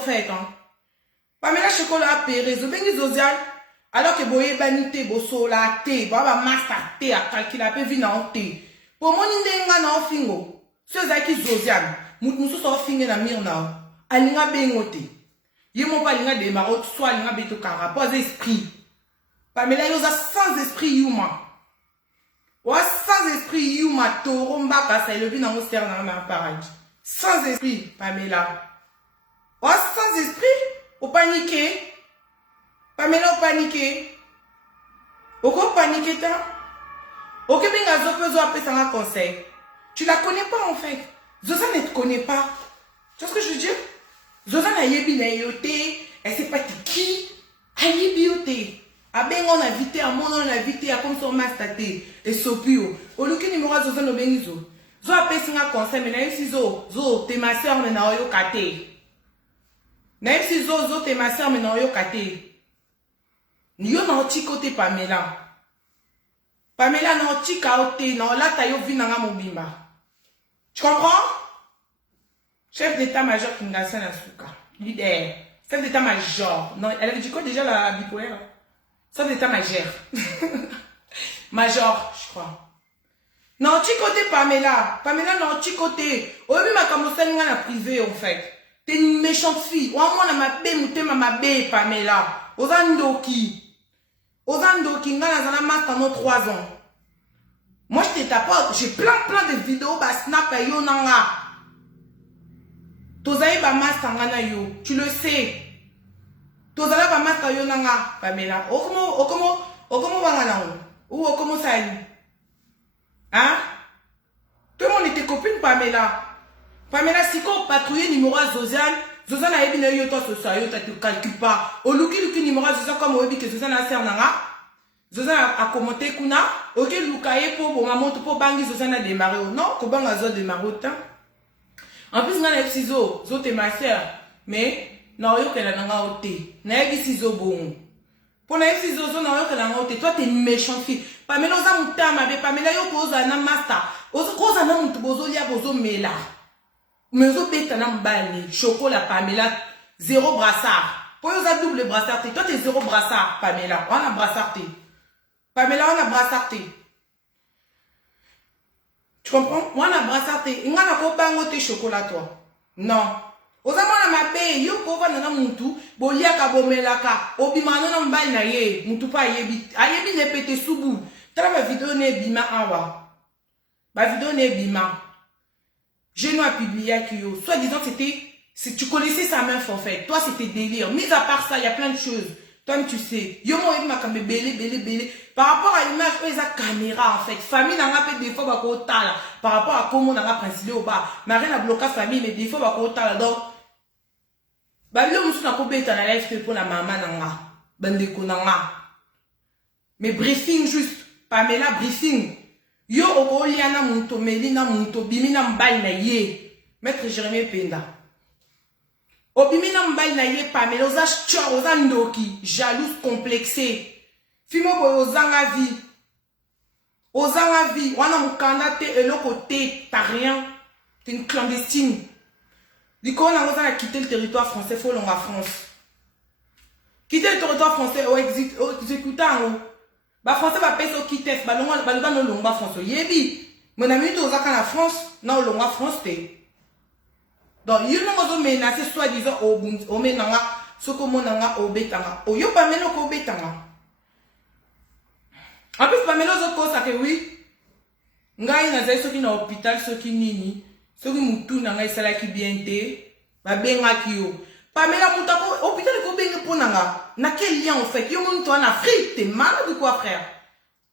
en fait. Hein. Pamela chocolat a péré, zobengi zodial. Alors que boye banité, bo sola té, baba master té, a calculé a peu vina en té. Pour mon indenga na ofingo. Ceux qui zodial, moutmoussou so finge na mirna. Alinga bengote. Yemo pa linga de marot, soit linga beto kara, pas esprit. Pamela yosa sans esprit yuma. Wa sans esprit yuma, toro mbaka, sa ilevi na moster na ma paradis. Sans esprit, Pamela. Wa sans esprit, au paniqué. Pamela au paniqué. Au quoi paniqué ta? Au Québec, à Zopezo appelle ça un conseil. Tu la connais pas en fait. Zosa ne te connaît pas. Tu vois ce que je veux dire? Zosa na yebi na yote. Elle sait pas qui. A yebi yote. A ben on a invité, à mon on a invité, à comme son mastaté. Et sopio. Au lieu que numéro Zosa no bengizo. Zo appelle ça un conseil. Mais na si zo. Zo, t'es ma soeur, mais na yo kate. Na si zo, zo, t'es ma soeur, mais na yo kate. Yo na oti côté Pamela. Pamela na oti kaote. Na la ta yo vi na nga mobimba. Tu comprends? Chef d'état-major Kingassan Asuka. Leader. Chef d'état-major. Non, elle avait dit quoi déjà la bipolaire? Chef d'état-major. Major, je crois. Non, tu côté Pamela. Pamela, non, tu côté. Au début, ma camouflage n'a privé en fait. T'es une méchante fille. Ou à moi, ma bé, mouté ma bé, Pamela. Ozandoki. Ozandoki, n'a pas master 3 ans. Moi, je te tapote. J'ai plein de vidéos, bah, snap, yo, nanga. Tozaï, bah, master, nanga, yo. Tu le sais. Tozaï, bah, master, yo, nanga, Pamela. Okomo, bangana, ou okomo, salut. Hein? Tout le monde était copine, Pamela. Pamela, si qu'on patrouille numéro à Zozane, Zozane a ébiné, yo, toi, ce soir, yo, tu calcules pas. Au luki, numéro à Zozane, comme au que Zozane a servi, nanga. Zozane a commenté kuna, ok, Lukaye pour bon maman pour bangi Zozane a démarré non, ko banga zo démarré autant. En plus ngana FCzo, zo te ma sœur, mais na yo kela nanga oté. Na yaki sizo bon. Pour na FCzo zo na yo kela nanga oté, toi t'es une méchante fille. Pamela oza mutama be Pamela yo ko oza na master. Oza ko oza na mutu bozo lia bozo mela. Mezo beta na mbali, chocolat Pamela, 0 brassard. Pour oza double brassard, toi t'es 0 brassard Pamela, on a brassard. Pamela, on a brassarté. Tu comprends? On a brassarté. On a pas bangoté chocolat, toi. Non. Ozama na mabe, yo kova na muntu, bolia ka bomelaka, obimano na mbai na ye, muntu pa yebi, ayebi ne pete subu. Tala ma vidéo ne bima awa. Ma vidéo ne bima. Je n'ai publié que yo. Soit disant si tu connaissais sa meuf en fait, toi c'était délire. Mis à part ça, il y a plein de choses. Toi tu sais, yo mo ma kambe belé. Par rapport à l'image, ils ont caméra en fait. Famille n'a pas des fois bah tala. Par rapport à comment on a principé au bas. Marine a bloqué famille mais des fois bah tala donc. Bah lui on n'a pas bête na live pour la maman nanga. Bande konanga. Mais briefing juste. Pamela briefing. Yo oko liana munto melina munto bimina mbali na ye. Maître Jérémie Penda. Obimina mbali na ye Pamela oza chor oza ndoki, jalouse complexée. Fimo boy ozanga vie. Ozanga vie, wana mukanda te eloko te, t'as rien. T'es une clandestine. Diko on a quitté le territoire français, faut longa France. Quitter le territoire français, au exécutant. Ba français va payer au quitter, ba no longa France. Yebi, mon ami to ozaka na France, na longa France te. Donc, il y a des menaces, soi-disant, au menanga, ce que mon nanga, au betanga. Au yo pas meno ko betanga. En plus, pas meno zo ko ça que oui. Ngai na zai ceux qui na hôpital, ceux qui nini, ceux qui mutu nanga isala ki bien te, ba benga ki yo. Pas mena muta ko hôpital ko benga po nanga. Na quel lien en fait? Yo mon toi en Afrique, t'es malade ou quoi frère?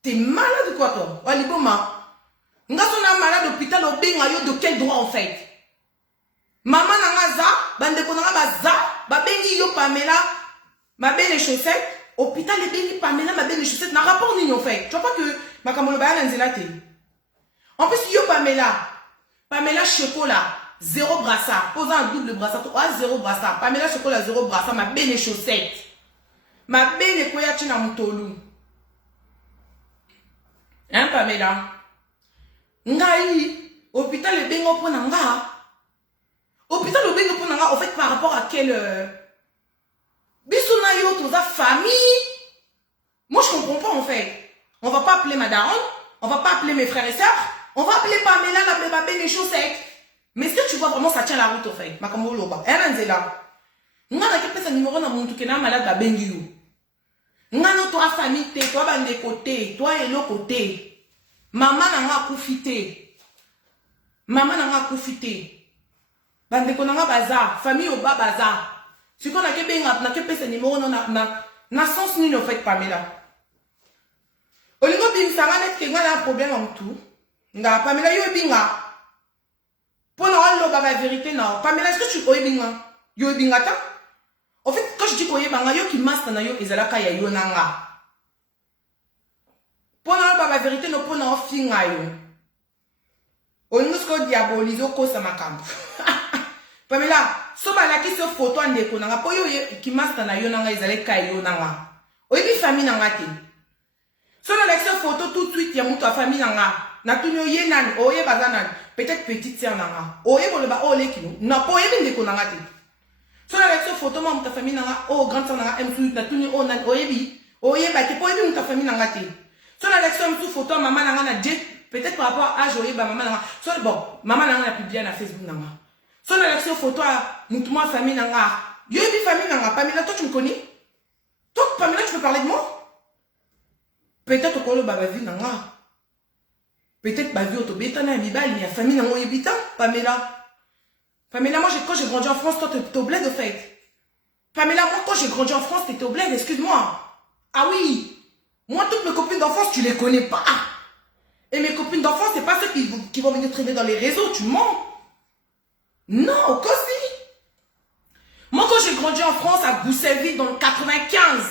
T'es malade ou quoi toi? Wali boma. Nga sona malade hôpital au benga yo de quel droit en fait? Maman nanga za, bande konanga baza, ba bengi yo Pamela, ma belle les chaussettes, hôpital les bengi Pamela, ma belle les chaussettes, n'a rapport ni en fait. Tu vois pas que ma kamolo ba nanzela te. En plus yo Pamela chocolat, 0 brassard, posant un double brassard, toi 0 brassard, Pamela chocolat 0 brassard, ma belle les chaussettes. Ma belle les koya tina mutolu. Hein Pamela? Ngai, hôpital les bengo po nanga. Hôpital au bengo pour nanga, en fait, par rapport à quel... Bisou na yo, toute sa famille. Moi, je comprends pas, en fait. On va pas appeler ma daronne. On va pas appeler mes frères et sœurs. On va appeler Pamela, la bébé des chaussettes. Mais si tu vois vraiment, ça tient la route, en fait. Makambo loba. Elle en là. Nga na kepe sa numéro na muntu kena malade ba bengi yo. Nga no toi famille te, toi bande côté, toi elo côté. Maman na nga kufite. Maman na nga kufite. Bande ko na nga bazar, famille au bas bazar. Si qu'on a kepe sa numéro na sens ni no fait Pamela. Olingo bim sanga net ke nga na problème en tout. Nga Pamela yo binga. Pour na lo ba vérité na. Pamela est-ce que tu oye binga? Yo binga ta? En fait, quand je dis qu'on y a yo qui masse na yo ezalaka ya yo nanga. Pour na ba vérité no pour na finga yo. Olingo sko diaboliser ko sa makambo. Pamela, so ba la ki so photo andeko nanga po yo qui masse na yo nanga ezalaka yo nanga. Oyebi famille nanga te. So na la photo tout de suite ya mutu a famille nanga. Na tunyo ye nani, oye bazanan, peut-être petite sœur nanga. Oye bolo ba ole kino. Na po yebi ndeko nanga te. So la lecture photo moi ta famille nanga oh grande sœur nanga m na tuni oh nan oyebi oyeba te po yebi ta famille nanga te. So la lecture m photo maman nanga na jet peut-être par rapport à âge oyeba maman nanga. So bon maman nanga na publié na Facebook nanga. So la lecture photo à mutu moi famille nanga. Yoyebi famille nanga Pamela toi tu me connais? Toi Pamela tu peux parler de moi? Peut-être que le baba vie nanga. Peut-être ba vie autobeta na mibali mais famille nanga oyebita Pamela. Pamela, moi, quand j'ai grandi en France, toi, t'es au bled, de fait. Pamela, moi, quand j'ai grandi en France, t'étais au bled, excuse-moi. Ah oui. Moi, toutes mes copines d'enfance, tu les connais pas. Et mes copines d'enfance, c'est pas ceux qui vont venir traîner dans les réseaux, tu mens. Non, qu'aussi. Moi, quand j'ai grandi en France, à Goussainville, dans le 95.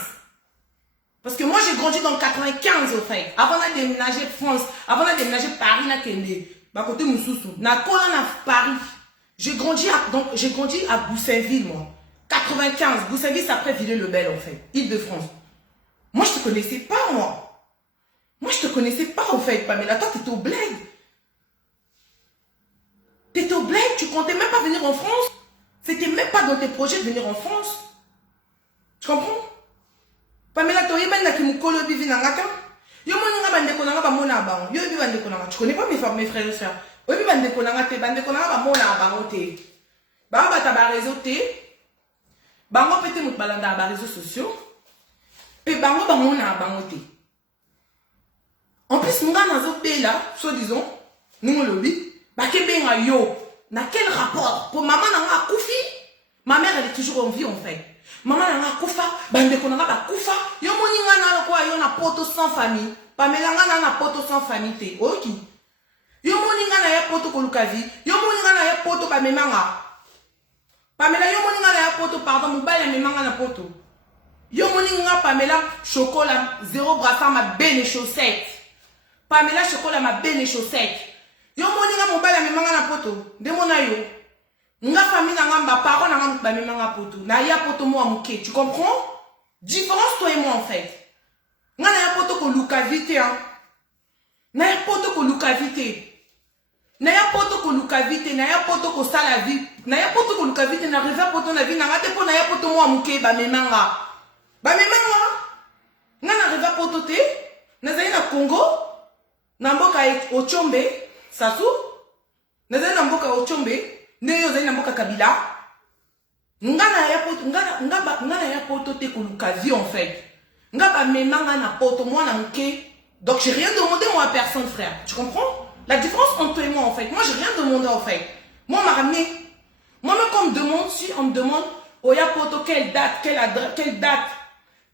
Parce que moi, j'ai grandi dans le 95, au fait. Avant de déménager France, avant de déménager Paris, là, bah, côté Moussoussou. Na Paris. J'ai grandi à Goussainville, moi. 95. Goussainville, c'est après Villers-le-Bel, en fait. Île-de-France. Moi, je te connaissais pas, moi. Moi, je te connaissais pas, en fait, Pamela. Toi, t'étais au bled. T'étais au bled, tu comptais même pas venir en France. C'était même pas dans tes projets de venir en France. Tu comprends? Pamela, toi, il y a qui m'a collé bivi nangata. Yo, mon nga bande konanga ba mona ba. Yo, bi bande konanga. Tu connais pas mes frères et sœurs? Oui, bande konanga te, bande konanga ba mona ba ngote. Ba ba ta ba réseau te. Ba ngo pete mut balanda ba réseaux sociaux. Et ba ngo ba mona ba ngote. En plus, nga nazo pe là, soi-disant, nous lobby, ba kebe nga yo. Na quel rapport? Pour maman nanga koufi? Ma mère elle est toujours en vie en fait. Maman nanga koufa, bande konanga ba koufa. Yo moni nga na quoi yo na poto sans famille. Pamela nga na poto sans famille te. OK. Yo moni nga na ya poto kolukavi. Yo moni nga na ya poto ba memanga. Pamela yo moni nga na ya poto pardon mobile memanga na poto. Yo moni nga Pamela chocolat zéro brassard ma belle chaussette. Pamela chocolat ma belle chaussette. Yo moni nga mobile memanga na poto. De mona yo. Nga famille nanga mba parents nanga ba memanga poto. Na ya poto mo amuke. Tu comprends? Différence toi et moi en fait. Nga na ya poto koluka vite hein. Na ya poto koluka vite. Na ya poto koluka vite, na ya poto ko sala vie. Na ya poto koluka vite na rêve poto na vie na ngate po na ya poto mo amuke ba memanga. Ba memanga. Nga na rêve poto te. Na zali na Congo. Na mboka Ochombe, Sassou. Na zali na mboka Ochombe. Ne yo zali na mboka Kabila. Nga na ya poto te koluka vie en fait. Nga ba memanga na poto moi na muke. Donc j'ai rien demandé moi à personne frère. Tu comprends? La différence entre toi et moi en fait. Moi j'ai rien demandé en fait. Moi on m'a ramené. Moi-même quand on me demande, si on me demande Oya poto quelle date,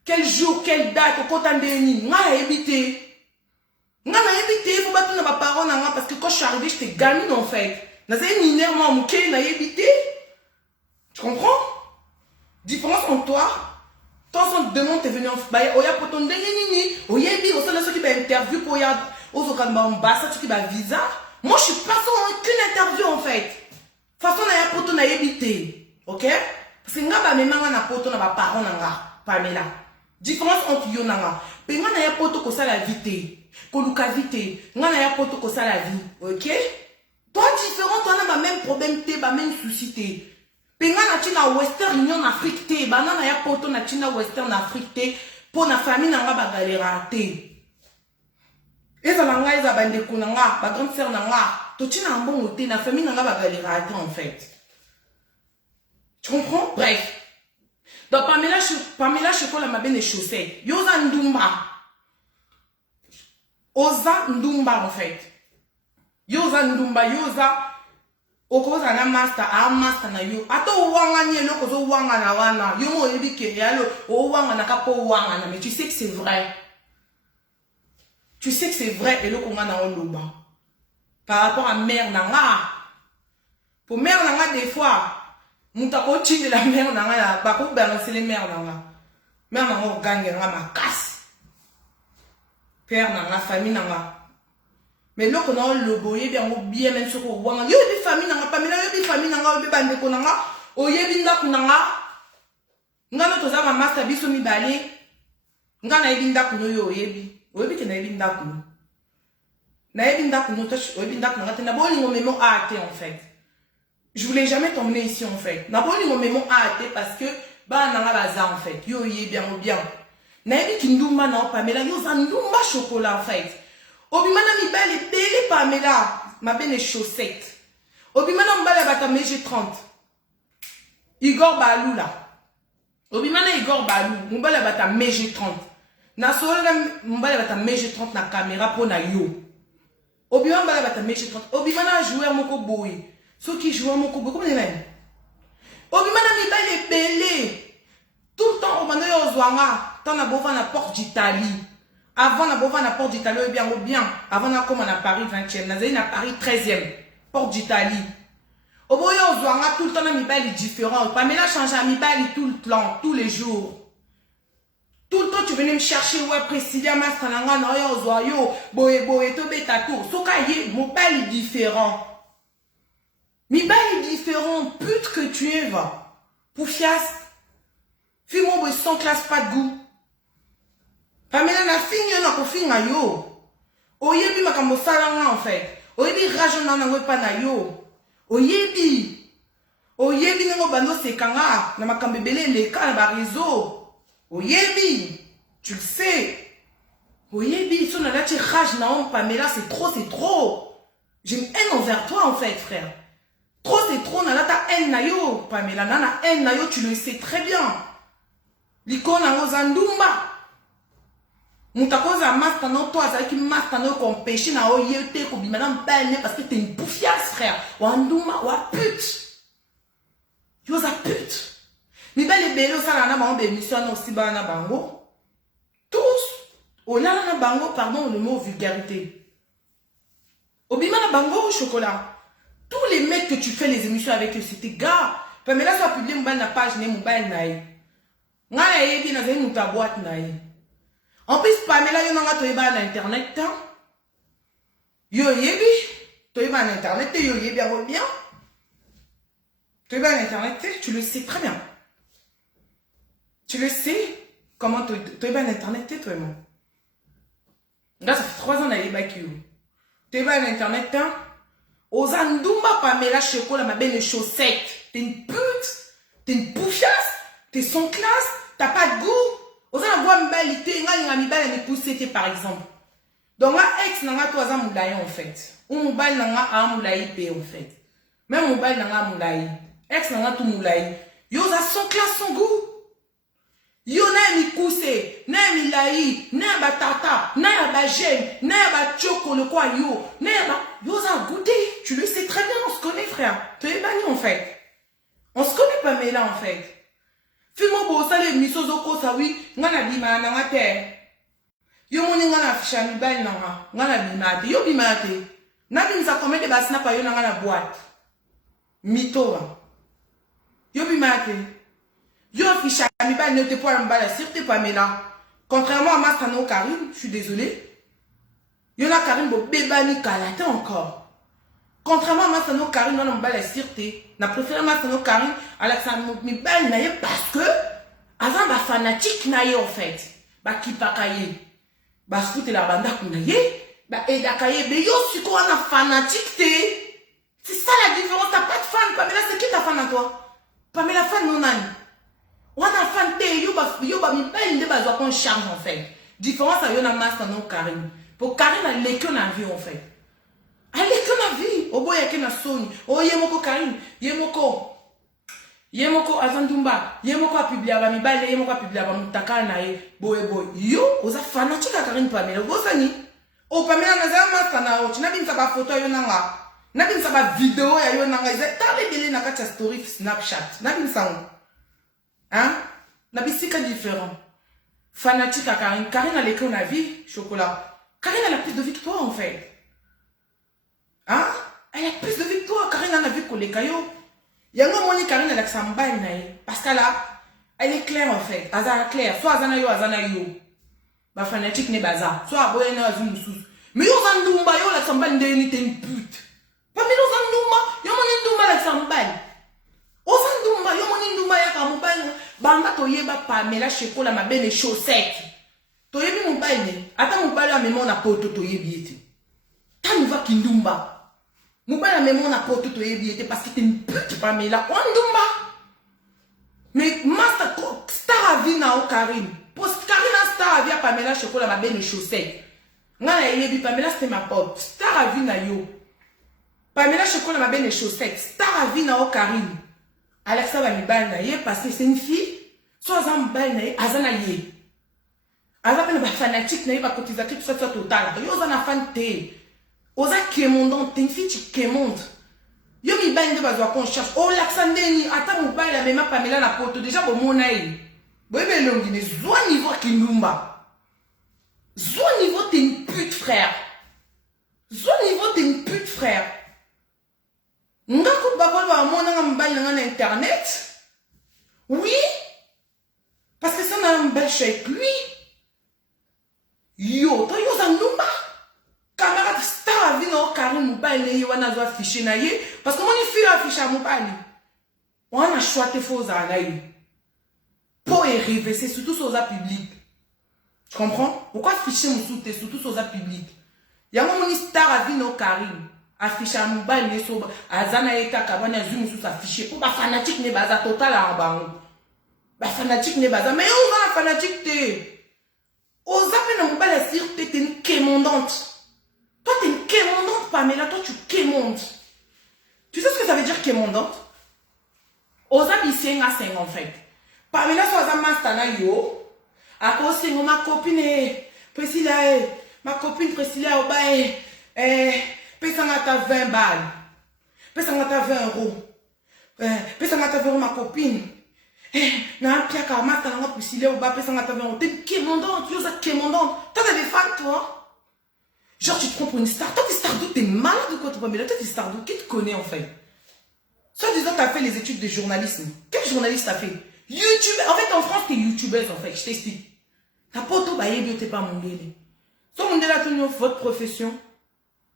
quel jour, quelle date, au côté de nga na évité. Nga na évité, il faut pas tout na ma parole parce que quand je suis arrivée, j'étais gamine en fait. Na zé mineur moi mouké na évité. Tu comprends? Différence entre toi. Tant on te demande, t'es venu en bah oya poto ndeni oya bi au sein de ceux qui va interview pour oya aux occasions ambassade qui va visa. Moi je suis pas sans aucune interview en fait. Façon na ya poto na évité. OK? Parce que nga ba memanga na poto na ba parents nanga Pamela. Différence entre yo nanga. Pe nga na ya poto ko sala vite. Ko luka vite. Nga na ya poto ko sala vie. OK? Toi différent, toi na ba même problème te, ba même souci te. Penga na china Western Union Afrique te. Banana ya poto na china Western Afrique te. Pour na famille nanga bagalera te. Eza nanga eza bandeko nanga, ba grande sœur nanga. To china mbongo te na famille nanga bagalera te en fait. Tu comprends? Bref. Donc Pamela Chocolat m'a bien les chaussettes. Yoza Ndumba. Oza Ndumba en fait. Yoza Ndumba, Yoza. Okoza na master, a master na yo. Ato wanga nye lo kozo wanga na wana. Yo mo ebi ke yalo. O wanga na kapo wanga na. Mais tu sais que c'est vrai. Tu sais que c'est vrai. Et lo konga na ondoba. Par rapport à mère nanga. Pour mère nanga des fois. Mouta ko chine la mère nanga la. Bako balancer les mères nanga. Mère nanga gagne nanga ma casse. Père nanga, famille nanga. Mais là, on a le boye, bien même sur le wang. Yo, des familles nanga, Pamela, yo, des familles nanga, yo, bande konanga, oye binda kunanga. Ngano toza ma master biso mi bale. Ngana ebinda kuno yo oyebi. Oyebi ke na ebinda kuno. Na ebinda kuno, ebinda kunanga, te na boni mon mémo a été en fait. Je voulais jamais t'emmener ici en fait. Na boni mon mémo a été parce que, ba nanga baza en fait. Yo, oye bien ou bien. Na ebi kindumba na Pamela, yo zandumba chocolat en fait. Obimana mi belle belle Pamela, ma belle chaussette. Obimana mbale bata MG30. Igor Balou là. Obimana Igor Balou, mbale bata MG30. Na sola mbale bata MG30 na caméra pour na yo. Obimana mbale bata MG30. Obimana jouer moko boy. Ceux qui jouent moko boy comme les mêmes. Obimana mi belle belle. Tout le temps obana yo zwanga, tant na bova na porte d'Italie. Avant na bova na porte d'Italie, bien ou bien. Avant na comme on a Paris 20e, na zali na Paris 13e, porte d'Italie. Au bout yo zwanga tout le temps na mi bali différent. Pamela change à mi bali tout le temps, tous les jours. Tout le temps tu venais me chercher ouais Priscilla Mastananga no yo zwa yo boye to beta tour. Soka ye mon bali différent. Mi bali différent, pute que tu es va. Poufias. Fille-moi boy sans classe pas de goût. Pamela na finyo na kofinga yo. Oyebi makambo salanga en fait. Oyebi rajon na ngwe pa na yo. Oyebi. Oyebi ngo bando sekanga na makambo belé le ka ba réseau. Oyebi. Tu le sais. Oyebi so na lati rage na on Pamela c'est trop. J'ai une haine envers toi en fait frère. Trop c'est trop na lata haine na yo Pamela na haine na yo tu le sais très bien. Likona ngo zandumba. Moutakoza master non toi ça qui master non qu'on péché na oyete ko bimana mbane parce que t'es une bouffiasse frère. Wanduma wa pute. Yo za pute. Mi belle belle ça na ba émission aussi bana bango. Tous on a na bango pardon le mot vulgarité. Obimana bango au chocolat. Tous les mecs que tu fais les émissions avec eux c'était gars. Pamela soit publié mbana na page ne mbana nae. Nga yebi na zai muta boîte nae. En plus, Pamela, yo nanga toyeba na internet, hein? Yo yebi, toyeba na internet, yo yebi bien bien. Toyeba na internet, tu le sais très bien. Tu le sais comment toyeba na internet, toi et moi. Là, ça fait 3 ans d'aller bakio. Toyeba na internet, hein? Ozandumba Pamela Chocolat, ma belle chaussette. T'es une pute, t'es une poufiasse, t'es sans classe, t'as pas de goût. Vous avez voir mbalité, nga mi bala ni poussé par exemple. Donc là ex nanga toi za moulaye en fait. Ou mobile nanga a moulaye pe en fait. Même mobile nanga moulaye. Ex nanga tout moulaye. Yo za son classe son goût. Yo na mi poussé, na mi laï, na ba tata, na ba gêne, na ba choco le quoi yo, na ba yo za goûté. Tu le sais très bien, on se connaît frère. Tu es banni en fait. On se connaît pas mais là en fait. Fimo bo sale misozo ko sawi ngana bima na ngate. Yo moni ngana fisha mi bal nanga ngana bima te yo bima te. Na bimza komede basina pa yo ngana boîte. Mito. Yo bima te. Yo fisha mi bal ne te pas mbala sur te Pamela. Contrairement à Mastano Karim, je suis désolé. Yo na Karim bo bebani kalate encore. Contrairement à Mastano Karim, non mbala sur te. Na préféré Mastano Karim Alexandre mi bal na ye parce que avant ba fanatique na ye en fait. Ba kipakaye. Ba foute la banda kuna ye. Ba edakaye be yo suko na fanatique te. C'est ça la différence, t'as pas de fan Pamela, c'est qui ta fan à toi? Pamela fan non nani. On a fan te yo ba mi belle de bazwa qu'on charge en fait. Différence à yo na master non Karine. Pour Karine a l'école na vie en fait. Elle l'école na vie. Obo yake na soni. O yemoko Karine, Yemoko azandumba, yemoko a publié ba mi belle, yemoko a publié ba mutaka na ye. Boy. Yo, oza fanatique à Karine Pamela. Gozani. O Pamela na za master na o. Tu na bin sa ba photo yo nanga. Na bin sa ba vidéo ya yo nanga. Tale bele na kata story Snapchat. Na bin sa hein? Na bisika différent. Fanatique à Karine. Karine a l'école na vie, chocolat. Karine elle a plus de vie que toi en fait. Hein? Elle a plus de vie que toi. Karine en a vu que cailloux. Yango moni Karine elle a que ça m'baille naïe. Parce qu'elle elle est claire en fait. Azana claire. Soit azana yo. Ba fanatique ne baza. Soit aboye na azu musus. Mais yo zandumba yo la sambal ndeni te une pute. Pas mais yo zandumba. Yo moni ndumba la sambal. Ozandumba yo moni ndumba ya ka mobile. Banga toyeba Pamela Chocolat ma belle chaussette. Toyebi mobile. Ata mobile a memo na poto toyebi ete. Ta nous va kindumba. Mobile a memo na poto toyebi ete parce que t'es une pute Pamela. Ondumba. Mais master star a vie na o Karine. Post Karine a star a vie a Pamela Chocolat ma belle chaussette. Ngana yebi Pamela c'était ma pote. Star a vie na yo. Pamela Chocolat ma belle chaussette. Star a vie na o Karine. Alexa va mi bal na ye parce que c'est une fille. Soit azan bal na ye, azan na ye. Azan pe na ba fanatique na ye ba cotiser tout ça total. Yo azan na fan te. Oza kémondante, t'es une fille tu kémonde. Yo mi bal de bazwa qu'on cherche. Oh l'axandeni, ata mo bal la même Pamela na poto déjà bo mona ye. Boyebe longi ne zo niveau kinumba. Zo niveau t'es une pute frère. Zo niveau t'es une pute frère. Ngako bakol ba mona nga mbali nga na internet. Oui. Parce que ça n'a un bel avec lui. Yo, to yo zanumba. Camarade star vi no Karine mobile ye wana zo afficher na ye parce que mon fille affiche à mobile. On a choisi faux à ye. Pour y rêver, c'est surtout sur la public. Tu comprends? Pourquoi afficher mon soutien surtout sur la public? Ya mon star vi no Karine. Affiche à mobile ne so azana eta kabana zoom sous afficher pour ba fanatique ne baza total en bango. Ba fanatique ne baza mais on va fanatique te. Aux appels na mobile sur te t'es une quémondante. Toi t'es une quémondante Pamela, toi tu quémondes. Tu sais ce que ça veut dire quémondante? Aux abissés nga 5 en fait. Pamela so azama stana yo. A cause ma copine Priscilla ma copine Priscilla au bail Pesanga ta 20 balles. Pesanga ta 20 euros. Pesanga ta 20 euros ma copine. Na pia ka mata na Priscilla au bas pesanga ta 20 euros. T'es quémondante, tu es quémondante. Toi t'as des fans toi. Genre tu te prends pour une star. Toi t'es star d'où? T'es malade ou quoi toi mais là toi t'es star d'où? Qui te connaît en fait? Soit disant t'as fait les études de journalisme. Quel journaliste t'as fait? YouTube. En fait en France t'es youtubeuse en fait. Je t'explique. T'as pas auto baillé t'es pas mon bébé. Soit mon là tout votre profession.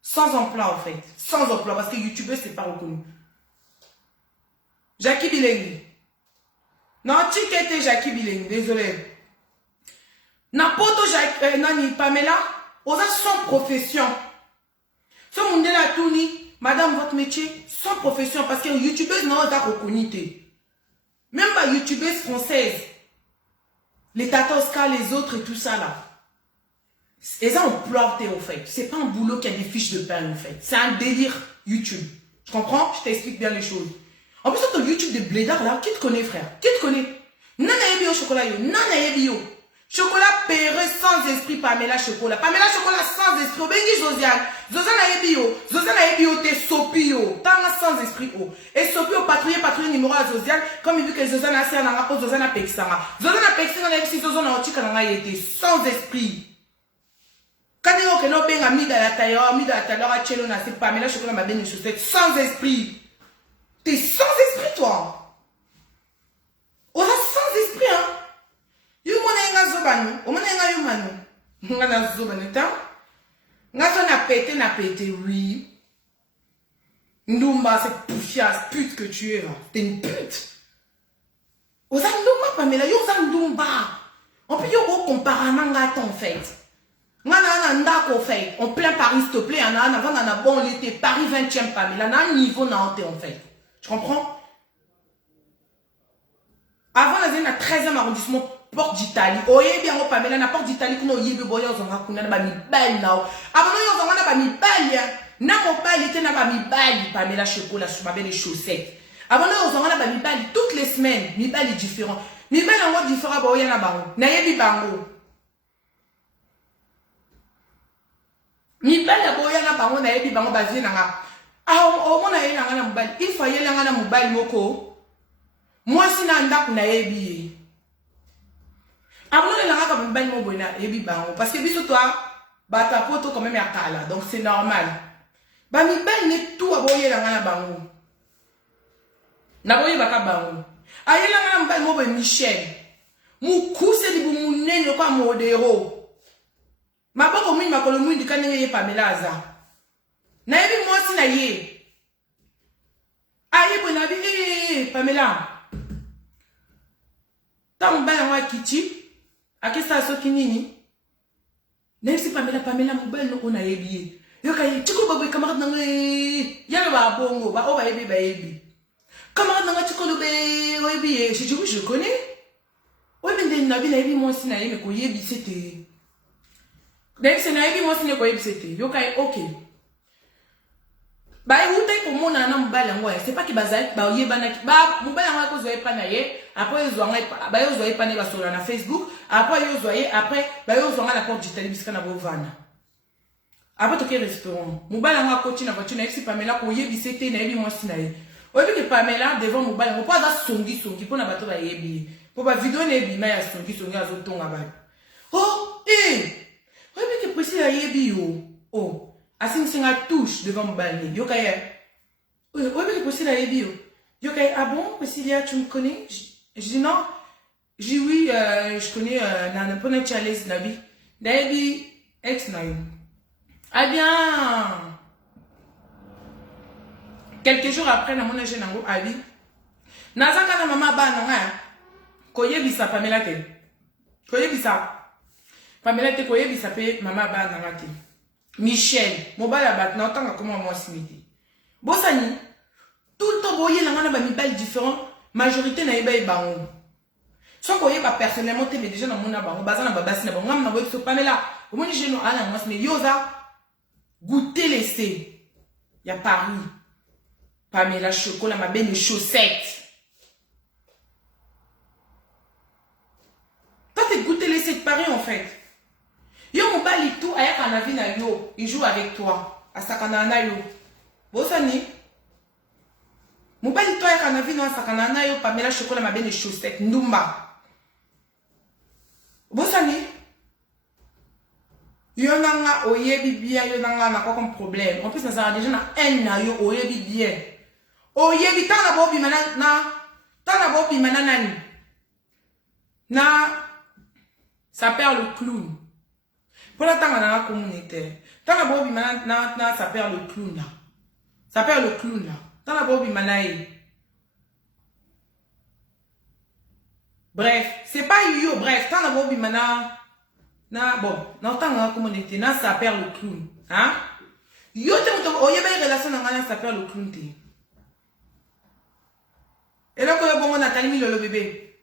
Sans emploi en fait. Sans emploi parce que YouTuber c'est pas reconnu. Jackie Bilengi. Non, tu étais Jackie Bilengi. Désolé. N'importe Nani Pamela. Osa sans profession. Ce monde là tout ni. Madame votre métier sans profession parce que YouTubeuse non pas reconnu. Même pas YouTubeuse française. Les Tata Oscar, les autres et tout ça là. Et ça, on pleure en fait. C'est pas un boulot qui a des fiches de pain en fait. C'est un délire YouTube. Tu comprends? Je t'explique bien les choses. En plus, ton YouTube de blédard là, qui te connaît frère? Qui te connaît? Nana yebi au chocolat yo. Nana yebi yo. Chocolat péré sans esprit Pamela Chocolat. Pamela Chocolat sans esprit. Obengi Josiane. Josiane yebi yo. Josiane yebi yo te sopi yo. Tanga sans esprit yo. Et sopi yo patrouille numéro à Josiane. Comme il vu que Josiane a fait un rapport, Josiane a pexanga. Josiane a pexanga avec si Josiane a otika nanga yete. Sans esprit. Quand on a bien mis dans la taille, mis dans la taille, à Tchélo, c'est pas, mais là, je crois que ma bien chaussette sans esprit. T'es sans esprit, toi. On a sans esprit, hein. You m'en zobano, on m'en a yumano. On a zobano, t'as. Na pété, oui. Ndumba, c'est poufias, pute que tu es, là. T'es une pute. On a Ndumba, Pamela, yo, on a Ndumba. On peut y comparer à Mangata, en fait. En plein Paris, s'il te plaît, avant on a bon l'été, Paris 20e Pamela, on a un niveau en fait. Tu comprends? Avant, on a 13e arrondissement, porte d'Italie. Oye, bien, on Pamela, na porte d'Italie, qu'on a eu boya, on a kuna na mi belle now. Avant, on a mi belle, na mobile, était na mi belle, Pamela chocolat, sur ma belle chaussettes. Avant, on a mi belle toutes les semaines, mi belle est différent. Mi belle en mode différent, boya na bango. Na yebi bango. Mi belle boya na bango, na yebi bango, basé na nga. Ah, on a eu na mobile. Il faut y aller na mobile moko. Moi, si nanda kuna yebi. Avant de la comme ben mon bonheur yebi bango parce que biso toi bata poto quand même ya kala donc c'est normal. Ba mi ben ne tout aboye la ngana bango. Na boye baka bango. Aye la ngana ben mo be Michel. Mu kuse di bu munene kwa modero. Maboko mi makolo mu ndika nenge ye Pamela aza. Na yebi mo si na ye. Aye bona bi Pamela. Tant ben wa kiti. Ake sa so kinini. Même si Pamela mobile no ona yebi. Yo kay chiko baboy camarade nanga yana ba bongo ba o ba yebi. Camarade nanga chiko lo be o yebi. Je connais. O yebi na bi na yebi mo si na yebi ko yebi c'était. Dès que na yebi mo si ne ko yebi c'était. Yo kay OK. Ba e wutai ko mona na mobile ngo c'est pas ki bazali ba yeba na ba mobile ngo ko zo e pa na ye. Après ils ont ba yo zo e pa ne ba sur na Facebook. Après, ils voyaient, après, ils ont la porte d'Italie, parce qu'on a beau vana. Après, tout restaurant. Moubala n'a pas continué, n'a pas Pamela, qu'on y est bissété, n'a pas moi sinaï. Au lieu que Pamela, devant Moubala, on peut pas songi, pour la bateau à yebi. Pour pas vidéo n'est pas, mais songi, à zoton à bas. Oh, au lieu que précis à yebi, oh, asim singa touche devant Moubala, yokaye. Au lieu que précis à yebi, yokaye, ah bon, précis, tu me connais? Je dis non. Je dis oui, je connais Nana Pona Charles Nabi. Dabi, ex-naïm. Ah bien. Quelques jours après, na mon agent nango abi. Nazaka na mama ba nanga. Koye bisa Pamela te. Koye bisa. Pamela te koye bisa pe mama ba nanga te. Michel, mobile bat na tanga comment moi simiti. Bosani. Tout le temps boye nanga na ba mi bal différent. Majorité na yeba bango. Soit qu'on y va personnellement, mais déjà dans mon abat, on base dans babas, on va m'envoyer ce Pamela. Au moins, j'ai non à la moi, mais yosa goûter l'essai. Il y a Paris. Pamela chocolat, ma belle chaussette. Toi, t'es goûter l'essai de Paris en fait. Yo, mon bali tout, ayak en avis na yo, il joue avec toi. À Sakanana yo. Bosani. Mon bali tout ayak en avis na Sakanana yo, Pamela chocolat, ma belle chaussette. Ndumba. Bosani, yo nanga oyebi bien, yo nanga na quoi comme problème. En plus, ça sera déjà na haine na yo oyebi bien. Oyebi tant na bobi mana nani. Na ça perd le clown. Pour la temps na la communauté. Tant na bobi mana na ça perd le clown là. Ça perd le clown là. Tant na bobi mana e. Bref, c'est pas yo, bref, tant d'abord bimana, bon, non tant que comment on était, ça perd le clown, hein? Yo te on y a une relation dans ça perd le clown te. Et là quand bon on a calmé le bébé.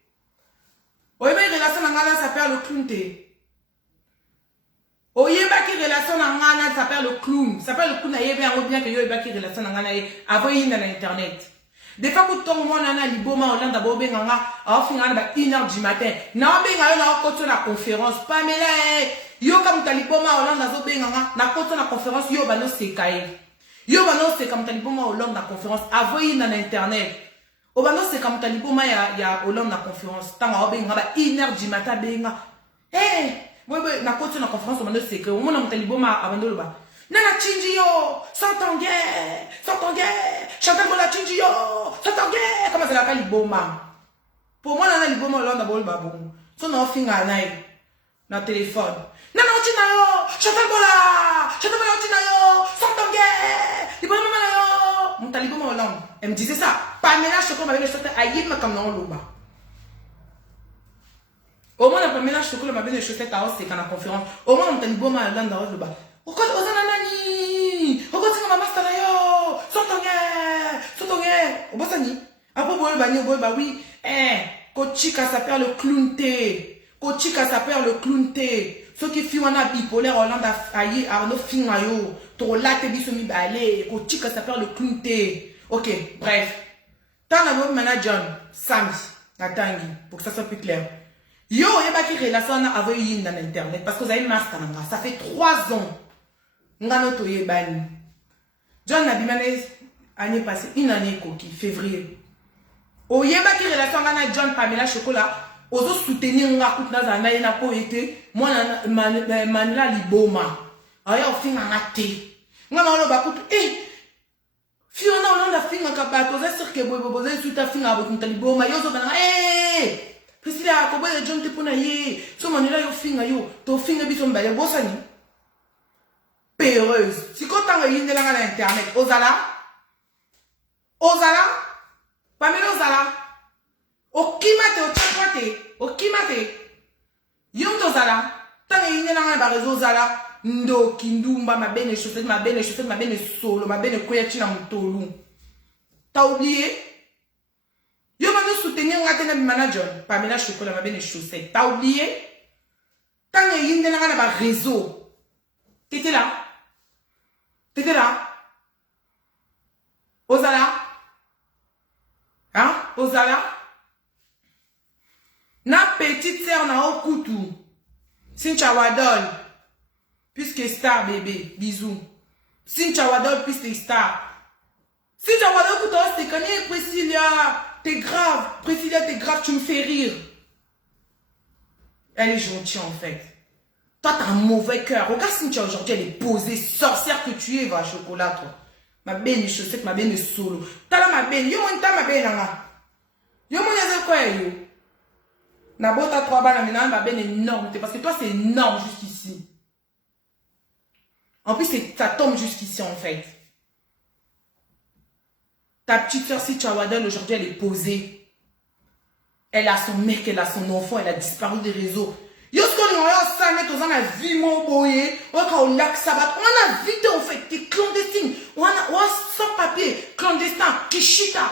On y a une relation dans ça perd le clown te. On y a une relation dans ça perd le clown, ça perd le clown y a bien que yo y a une relation dans avant y dans internet. Des fois que ton monde a liboma Hollande d'abord benganga a finir à 1h du matin. Non benga na côté la conférence Pamela yo comme taliboma Hollande d'azo benganga na côté la conférence yo bano sekaye. Yo bano c'est comme taliboma Hollande na conférence avoyer dans internet. O bano c'est comme taliboma ya Hollande na conférence tanga benga ba 1h du matin benga. Moi na côté la conférence o bano sekaye o mona taliboma abandolo ba. Nana Chinjio, sans tanguer, Chantal Bola Chinjio, sans tanguer, comment ça l'appelle Liboma? Pour moi, Nana Liboma, on a bol babou. Son nom finga naï, na téléphone. Nana Chinayo, Chantal Bola Chinayo, sans tanguer, Liboma Manayo. Mon taliboma Hollande, elle me disait ça. Pamela Choco m'avait le chocolat à Yéma comme dans l'Oba. Au moins, la Pamela Choco m'avait le chocolat à Osé quand la conférence. Au moins, mon taliboma Hollande dans l'Oba. Pourquoi tu as nani? Pourquoi tu as master yo? Sotonge. Au Bosani. Après boy bani boy ba oui. Côté Kochika ça perd le clown té. Kochika ça perd le clown té. Ceux qui font un bipolaire Hollande aïe Arnaud Fingayo. Trop là te biso mi balé. Kochika ça perd le clown té. Ok, bref. Tant la même manager Sami Natangi pour que ça soit plus clair. Yo, il y a qui relation avec Yin dans internet parce que vous avez master ça fait 3 ans. Ngano to yebani. John Nabimane année passée, une année coquille, février. O yeba qui relation avec John Pamela Chocolat, ozo soutenir nga kout na zana yena po ete, moi Manila Liboma. Aya o finga ngate. Nga na ba kout Fiona Hollande a finga kabato, za sir ke bobo za suita finga abo kunta Liboma. Yo zo bana Priscilla ko boy John te pona ye. So Manila yo finga yo, to finga biso mbale bosani. Peureuse. Si quand on y est dans internet, Ozala, Pamela Ozala, Okimate, Yom Ozala, tant y est dans la réseau Ozala, Ndo, Kindumba, ma benne chaussette, ma benne solo, ma benne kouyatina moutolou. T'as oublié? Yo va nous soutenir un manager, Pamela Chocolat, ma benne chaussette. T'as oublié? Tant y est dans la réseau, t'étais là? Ozala? Hein? Ozala? Na petite sœur na Okutu. Cynthia Wadol. Puisque star bébé. Bisous. Cynthia Wadol puisque star. Cynthia Wadol écoute, c'est connais Priscilla. T'es grave. Priscilla, t'es grave, tu me fais rire. Elle est gentille en fait. Toi, t'as un mauvais cœur. Regarde Cynthia aujourd'hui, elle est posée. Sorcière que tu es, va chocolat, toi. Ma benne chaussette, ma benne solo. T'as là ma benne. Yo, mon ta ma benne, là. Yo, mon yaze quoi, yo. Na bota 3 balles, mais ma benne est énorme. Parce que toi, c'est énorme jusqu'ici. En plus, ça tombe jusqu'ici, en fait. Ta petite soeur, si tu as Wadol, aujourd'hui, elle est posée. Elle a son mec, elle a son enfant, elle a disparu des réseaux. Yo, ce qu'on a vu, on a vite en fait, des clandestines, on a sans papier, clandestin, Kishita,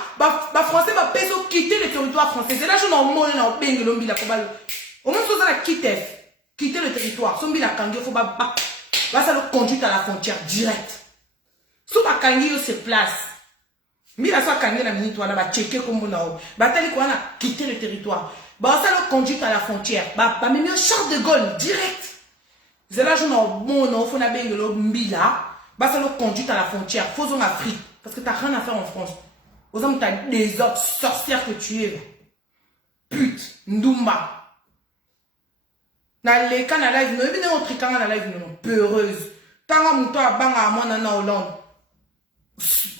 français, peso quitter le territoire français. C'est là que je n'en ai pas l'ombi la probable. Au moins, ça a quitter le territoire. Son bila kangi, faut pas, ça le conduit à la frontière direct. Sous ma kangi, se place. Mila soit kangi la minute, on a checké comme on a. Batali qu'on a quitté le territoire. Ça le conduit à la frontière. Même un Charles de Gaulle, direct. C'est là que je n'ai pas ça le conduit à la frontière. Faut en Afrique. Parce que tu n'as rien à faire en France. Aux hommes, tu as des autres sorcières que tu es. Pute, Ndumba. Dans les cas, la live, non, non, autre cas, la live, non, peureuse. Tant que mon toit, bang à moi, nana Hollande.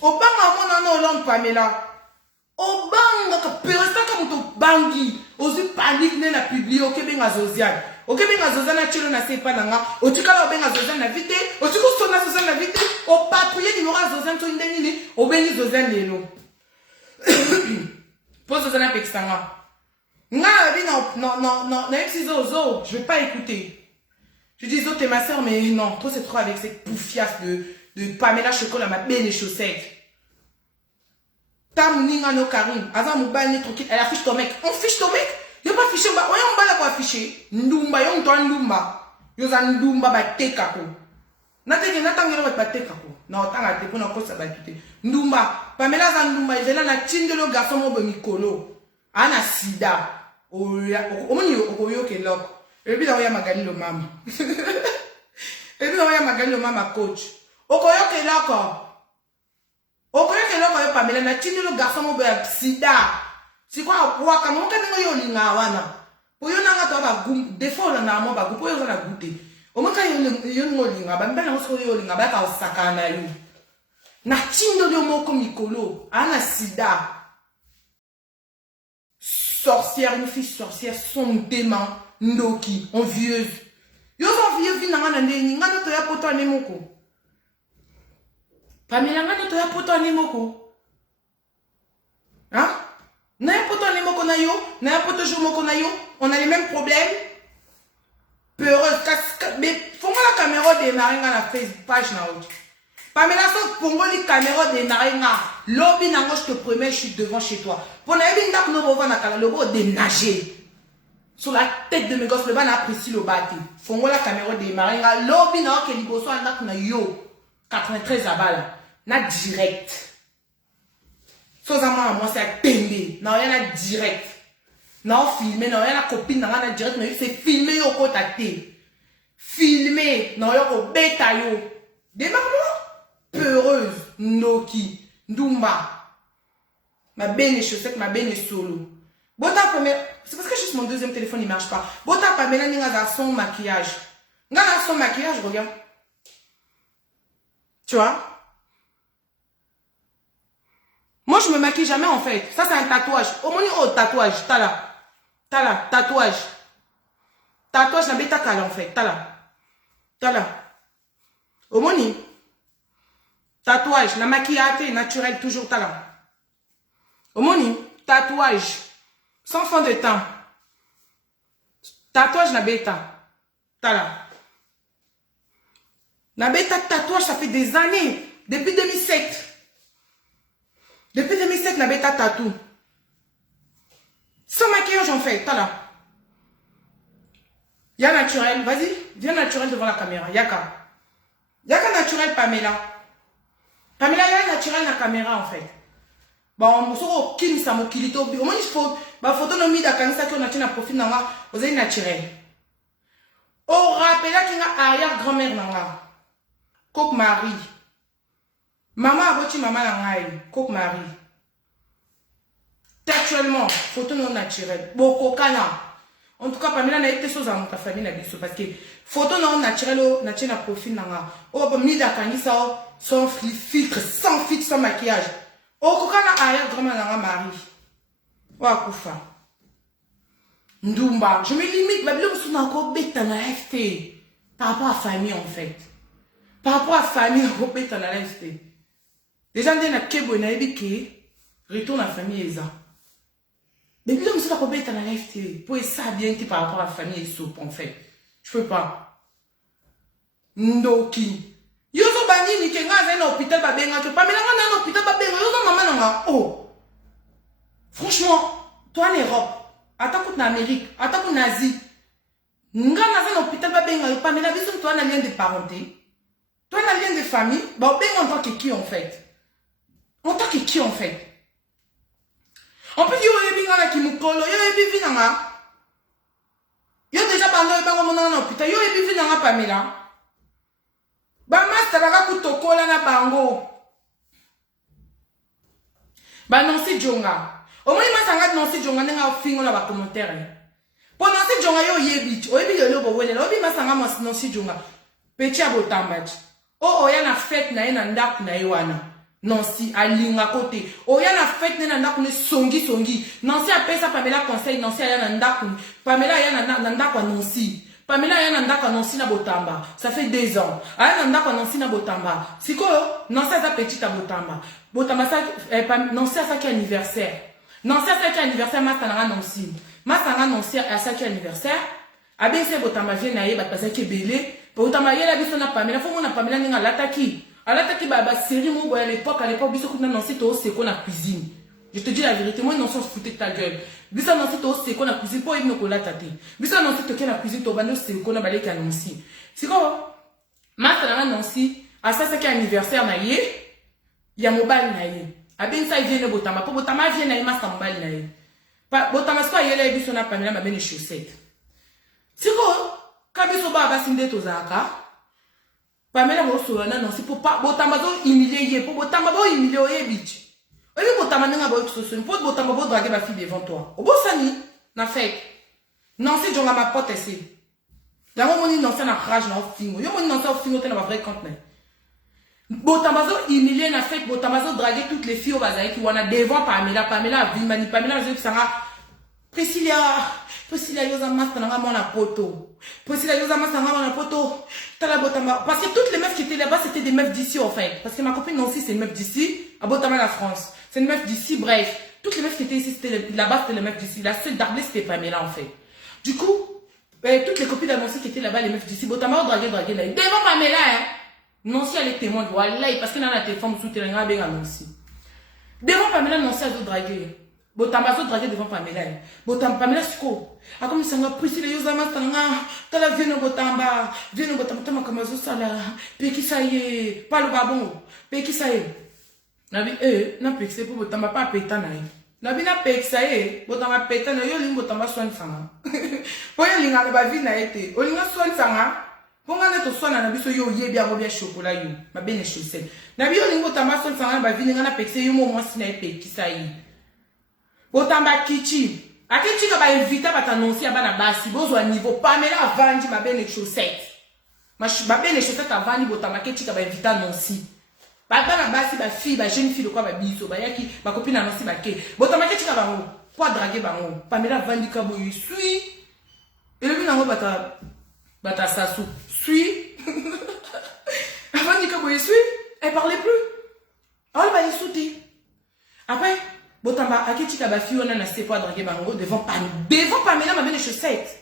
Au bang à moi, nana Hollande, Pamela. Au bang, peureuse, tant que mon toit, bangi. Ozu panique ne la publié au Québec à Zosiane. Au Québec à Zosiane, tu ne sais pas nanga. Au Tukala au Ben à Zosiane la vite. Au Tukala à Zosiane la vite. Au patrouiller numéro à Zosiane to indemnité. Au Ben Zosiane lelo. Pose Zosiane à Pexanga. Non, je vais pas écouter. Je dis Zo t'es ma soeur mais non, toi c'est trop avec cette bouffiasse de Pamela Chocolat ma belle et chaussettes. Tam ninga no Karim, avant mon bain tranquille, elle affiche ton mec. On fiche ton mec? Yo pas affiché, on va la afficher. Ndumba, yo on Ndumba. Yo za Ndumba ba tekako. Natangelo ba tekako. Non, tanga te pona ko sa ba tuté. Ndumba, Pamela za Ndumba, ezela na tindelo garçon mo be mikolo. Ana sida. Omoni okoyo ke lok. Ebi la oya magali lo mama. Ebi la oya magali lo mama coach. Okoyo ke loko. Okoyo ke loko yo Pamela na tindelo garçon mo be sida. Si quoi waka mo ka ngo yo linga wana. Po yo nanga to ba gum defo na mo ba gupo yo na gute. O mo ka yo ngo linga ba mbana so yo linga ba ka osakana yo. Na tindelo moko mikolo ana sida. Sorcière, une fille sorcière, son démon, ndoki, envieuse. Yo envieux vi nanga ndeni, nga no to ya poto anemoko. Pamela nga no to ya poto anemoko. Hein? Na ya poto anemoko na yo, na ya poto jomoko na yo, on a les mêmes problèmes. Peureuse, mais faut la caméra démarrer dans la Facebook page na haute. Pamela, sauf pour les caméras démarrer, lobby nango, je te promets, je suis devant chez toi. Pour na ebi ndak no bova na kala lobo déménager. Sur la tête de mes gosses, le ban apprécie le bâti. Fongo la caméra démarrer, lobby nango ke liboso ndak na yo 93 à balle. Na direct. Sozama moi c'est tendé. Na rien na direct. Na filmé, na rien na copine na direct, mais c'est filmé au côté. Filmé, na yo beta yo. Démarre-moi. Peureuse, Noki, Ndumba. Ma benne est chaussette, ma benne est solo. Bota Pamela, c'est parce que juste mon deuxième téléphone il marche pas. Bota Pamela n'a son maquillage. N'a son maquillage, regarde. Tu vois? Moi je me maquille jamais en fait. Ça c'est un tatouage. Au moins oh tatouage, t'as là. T'as là, tatouage. Tatouage n'a bêta calme en fait. T'as là. T'as là. Au moins tatouage, la maquillage naturel, toujours talent. Omoni, tatouage, sans fond de temps. Tatouage na bêta. Talent. La bêta tatouage, ça fait des années. Depuis 2007. Depuis 2007, la bêta tatou. Sans maquillage, en fait. Talent. Y'a naturel. Vas-y, viens naturel devant la caméra. Yaka. Yaka naturel, Pamela. Pamela, il y a naturel la caméra en fait. Bon, on se qui ça me kilito. Au moins il faut, bah photo no mi da kanisa qui on a tenu à profil nanga, vous êtes naturel. Au rappel là qu'il y a arrière grand-mère nanga, Coq Marie. Maman a voté maman nanga, Coq Marie. Actuellement, photo non naturel. Boko kana. En tout cas, Pamela n'a été chose dans ta famille parce que photo non naturel, n'a tenu à profil nanga. Oh, bah mi da kanisa. Sans filtre, sans filtre, sans maquillage. Au kokana arrière grand-mère nanga Marie. Wa kufa. Ndumba. Je me limite, ma blonde sont encore bête dans la FT. Par rapport à la famille en fait. Par rapport à la famille, encore bête dans la FT. Les gens disent que bon habité, retourne à la famille Eza. Mais blonde sont encore bête dans la FT. Pour ça bien que par rapport à la famille soupe en fait. Je peux pas. Ndoki. Yozo bani ni kenga za na hôpital ba benga to Pamela na hôpital ba benga yozo maman nanga oh franchement toi en Europe attaque en Amérique attaque en Asie nga na hôpital ba benga Pamela biso toi na lien de parenté toi na lien de famille ba benga en tant que qui en fait en tant que qui en fait en plus yo ebi nga na kimukolo yo ebi vinanga yo déjà bando ba ngomona na hôpital yo ebi vinanga Pamela. Ba master baka kutokola na bango. Ba Nancy Jonga. Au moins masanga Nancy Jonga nga fingo na ba commentaire. Po Nancy Jonga yo yebi. O yebi yo bo wele. Obi masanga mas Nancy Jonga. Pechi abotambaji. O ya na fête na ye na ndaku na ye wana. Nancy alinga kote. O ya na fête na ndaku ne songi. Nancy apesa Pamela conseil Nancy ya na ndaku. Pamela ya na ndaku Nancy. Pamela yana ndako Nancy na botamba. Ça fait 2 ans. Yana ndako Nancy na botamba. Siko Nancy a petite à botamba. Botamba ça Nancy a sa anniversaire. Nancy a sa anniversaire Masanga Nancy. Masanga Nancy a sa anniversaire. Abese botamba vient na ye ba pasa ke belé. Botamba yela biso na Pamela. Faut na Pamela ninga lataki. Alataki ba série mo à l'époque biso kuna Nancy to seko na cuisine. Je te dis la vérité, moi, non, on se foutait de ta gueule. Bisa non, c'est qu'on a cuisine pour une cola tate. Bisa non, c'est que la cuisine, tu vas nous, c'est qu'on a balé qu'à Nancy. C'est quoi? Maintenant, Nancy, à ça, c'est anniversaire, na yé, il y a mobile, na yé. A bien ça, il vient de Botama. Pour Botama, vient na yé, ma mobile, na yé. Botama, c'est quoi, il y a la biso na Pamela, ma ben les chaussettes. C'est quoi? Kabiso ba, va sinde tozaka. Pamela, mo so, na Nancy, pour pas, Botama, do, humilier yé, pour Botama, do, humilier yé, bitch. Oui, Botama n'a pas eu de pour Botama va draguer ma fille devant toi. Au beau sani, n'a fait. Nancy Jonga ma pote ici. Dans mon moni Nancy na rage na fingo. Yo moni Nancy fingo t'es na vrai compte. Botama zo humilié n'a fait Botama zo draguer toutes les filles au bazar qui wana devant Pamela. Pamela vimani Pamela zo sanga. Priscilla yoza mas na mona poto. Priscilla yoza mas na mona poto. Tala Botama parce que toutes les meufs qui étaient là-bas c'était des meufs d'ici en fait. Parce que ma copine Nancy c'est une meuf d'ici à Botama la France. C'est une meuf d'ici, bref. Toutes les meufs qui étaient ici, là-bas, c'était les meufs d'ici. La seule d'Arblay, c'était Pamela, en fait. Du coup, toutes les copines d'Annoncy qui étaient là-bas, les meufs d'ici, Botama, draguer, là. Devant Pamela, hein. Nancy, elle est témoin de Wallahi, parce qu'elle a un téléphone sous terrain, elle a Nancy. Devant Pamela, Nancy a d'autres dragués. Botamba so dragué devant Pamela. Botamba Pamela siko. A comme ça nga prisile yozama tanga. Tala vieno botamba tama kamazo sala. Peki saye. Pas le babon. Peki saye. Nabi na peki pour botamba pas peta na. Nabi na peki saye. Botamba peta na yo ling botamba soin sanga. Po yo linga ba vi na ete. O linga soin sanga. Ponga na to soin na biso yo ye bia robia chocolat yo. Ma bene chaussette. Nabi yo ling botamba soin sanga ba vi linga na peki yo mo mo sina peki saye. Botamba kichi. A kichi ka ba invita ba t'annoncer à bana basi. Bozo à niveau Pamela vandi ma belle chaussette. Ma belle chaussette a vandi botamba kichi ka ba invita annoncer. Ba bana basi ba fille ba jeune fille de quoi ba biso ba yaki ba copine annoncer ba ke. Botamba kichi ka ba ngo. Pour draguer ba ngo. Pamela vandi ka boy suis. Et le binango bata sasu. Suis. Vandi ka boy suis. Elle parlait plus. Elle va y sauter. Après Botamba, à qui tu as fait on a assez pour draguer bango devant Pamela ma belle chaussette.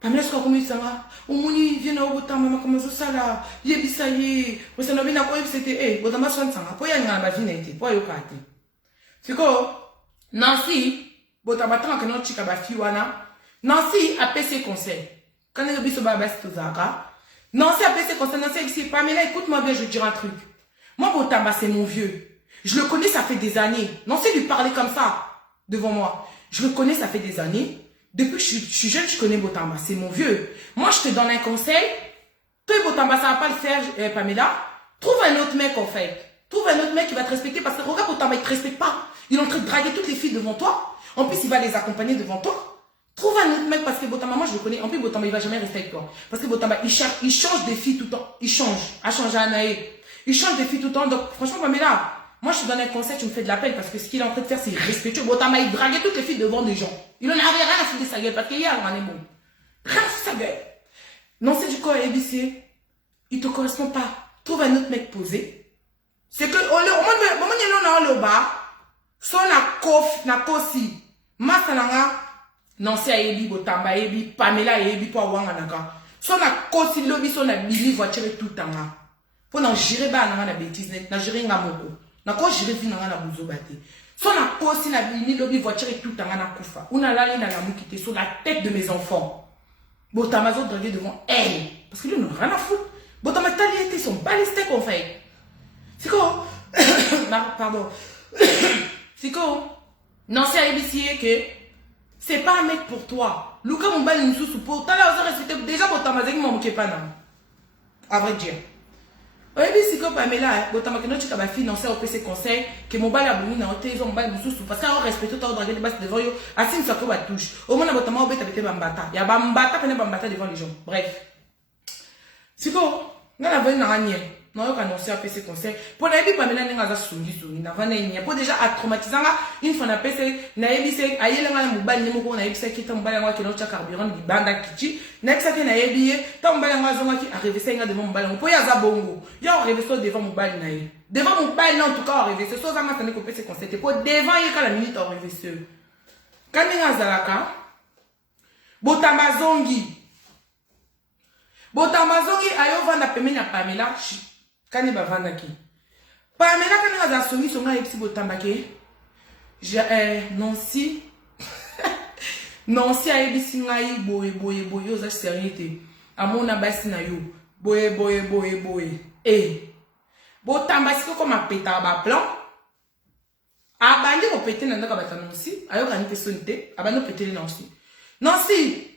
Pamela ce qu'on dit ça va. Au moni vient au Botamba ma comme ça là. Yebisa ye. Vous savez bien à quoi c'était Botamba soin ça. Pour y aller dans la vie n'était pour y aller. C'est quoi Nancy Botamba tant que notre chica bafi wana. Nancy a fait ses conseils. Quand elle a vu ce baba c'est tout ça. Nancy a fait ses conseils. Nancy a dit Pamela écoute-moi bien je vais te dire un truc. Moi Botamba c'est mon vieux. Je le connais, ça fait des années. Non, c'est lui parler comme ça, devant moi. Je le connais, ça fait des années. Depuis que je suis jeune, je connais Botamba. C'est mon vieux. Moi, je te donne un conseil. Toi, Botamba, ça va pas le faire, Pamela. Trouve un autre mec, en fait. Trouve un autre mec qui va te respecter. Parce que regarde, Botamba, il te respecte pas. Il est en train de draguer toutes les filles devant toi. En plus, il va les accompagner devant toi. Trouve un autre mec, parce que Botamba, moi, je le connais. En plus, Botamba, il va jamais rester avec toi. Parce que Botamba, il change des filles tout le temps. Il change. A changé à Nae. Il change des filles tout le temps. Donc, franchement, Pamela, moi, je te donne un conseil, tu me fais de la peine parce que ce qu'il est en train de faire, c'est irrespectueux. Botamba, il draguait toutes les filles devant des gens. Il en avait rien à foutre de sa gueule parce qu'il y a un bon. Rien à foutre de sa gueule. Non, c'est du corps ABC. Il te correspond pas. Trouve un autre mec posé. C'est que, au moment où on est là, son na kosi. Masalanga, non, c'est Ayebi, Botamba, Ayebi, Pamela, Ayebi, pour Wanganaka. Son na kosi, lobby, son na bili, voiture et tout le temps. Pour n'en gérer pas, na bêtise, na gérer nga moko. Na ko jire fi nanga na buzo bate. So na kosi na bini lobi voiture et tout tanga na kufa. Una lali na la mukite sur la tête de mes enfants. Botamba zo draguer devant elle. Parce que lui n'a rien à foutre. Botamba tali était son balistique en fait. C'est quoi? Pardon. C'est quoi? Non, c'est ABC que c'est pas un mec pour toi. Luka Mumbali Nsusu pour t'as l'air de respecter déjà Botamba zeki m'en pas non. À vrai dire. Oui, si comme Pamela, Botamba que notre chica financé au PC conseil que mon bal a bouni na hôtel ils ont bal sous parce qu'on respecte tout draguer de base devant yo asine ça ko ba touche au moins Botamba obeta bete bambata ya bambata pene bambata devant les gens bref si ko na la veille na ranier non yo annoncer au PC conseil pour na ebi Pamela ninga za sungi na vana nya pour déjà à traumatisanga une fois na PC na ebi se ayele nga mobali ni moko na ebi se kita mobali nga ki no cha carburant di banda kichi next ake na ebi ta mobali nga zonga ki arriver se nga devant mobali pour ya za bongo ya arriver so devant mobali na ye devant mobali na en tout cas arriver ce so za nga tane ko PC conseil pour devant ye ka la minute arriver ce kaninga zalaka Botamba zongi ayo vanda pemeni na Pamela Kani bavanda ki. Pamela kani nga songi songa epsi Botamba ke. Nancy. Nancy a ebisi ngai boye oza sérieux. Amona basi na yo. Boye. Botamba siko comme apeta ba plan. Abandi ko pete na ndaka bata Nancy. Ayo kani te sonite. Abandi ko pete Nancy. Nancy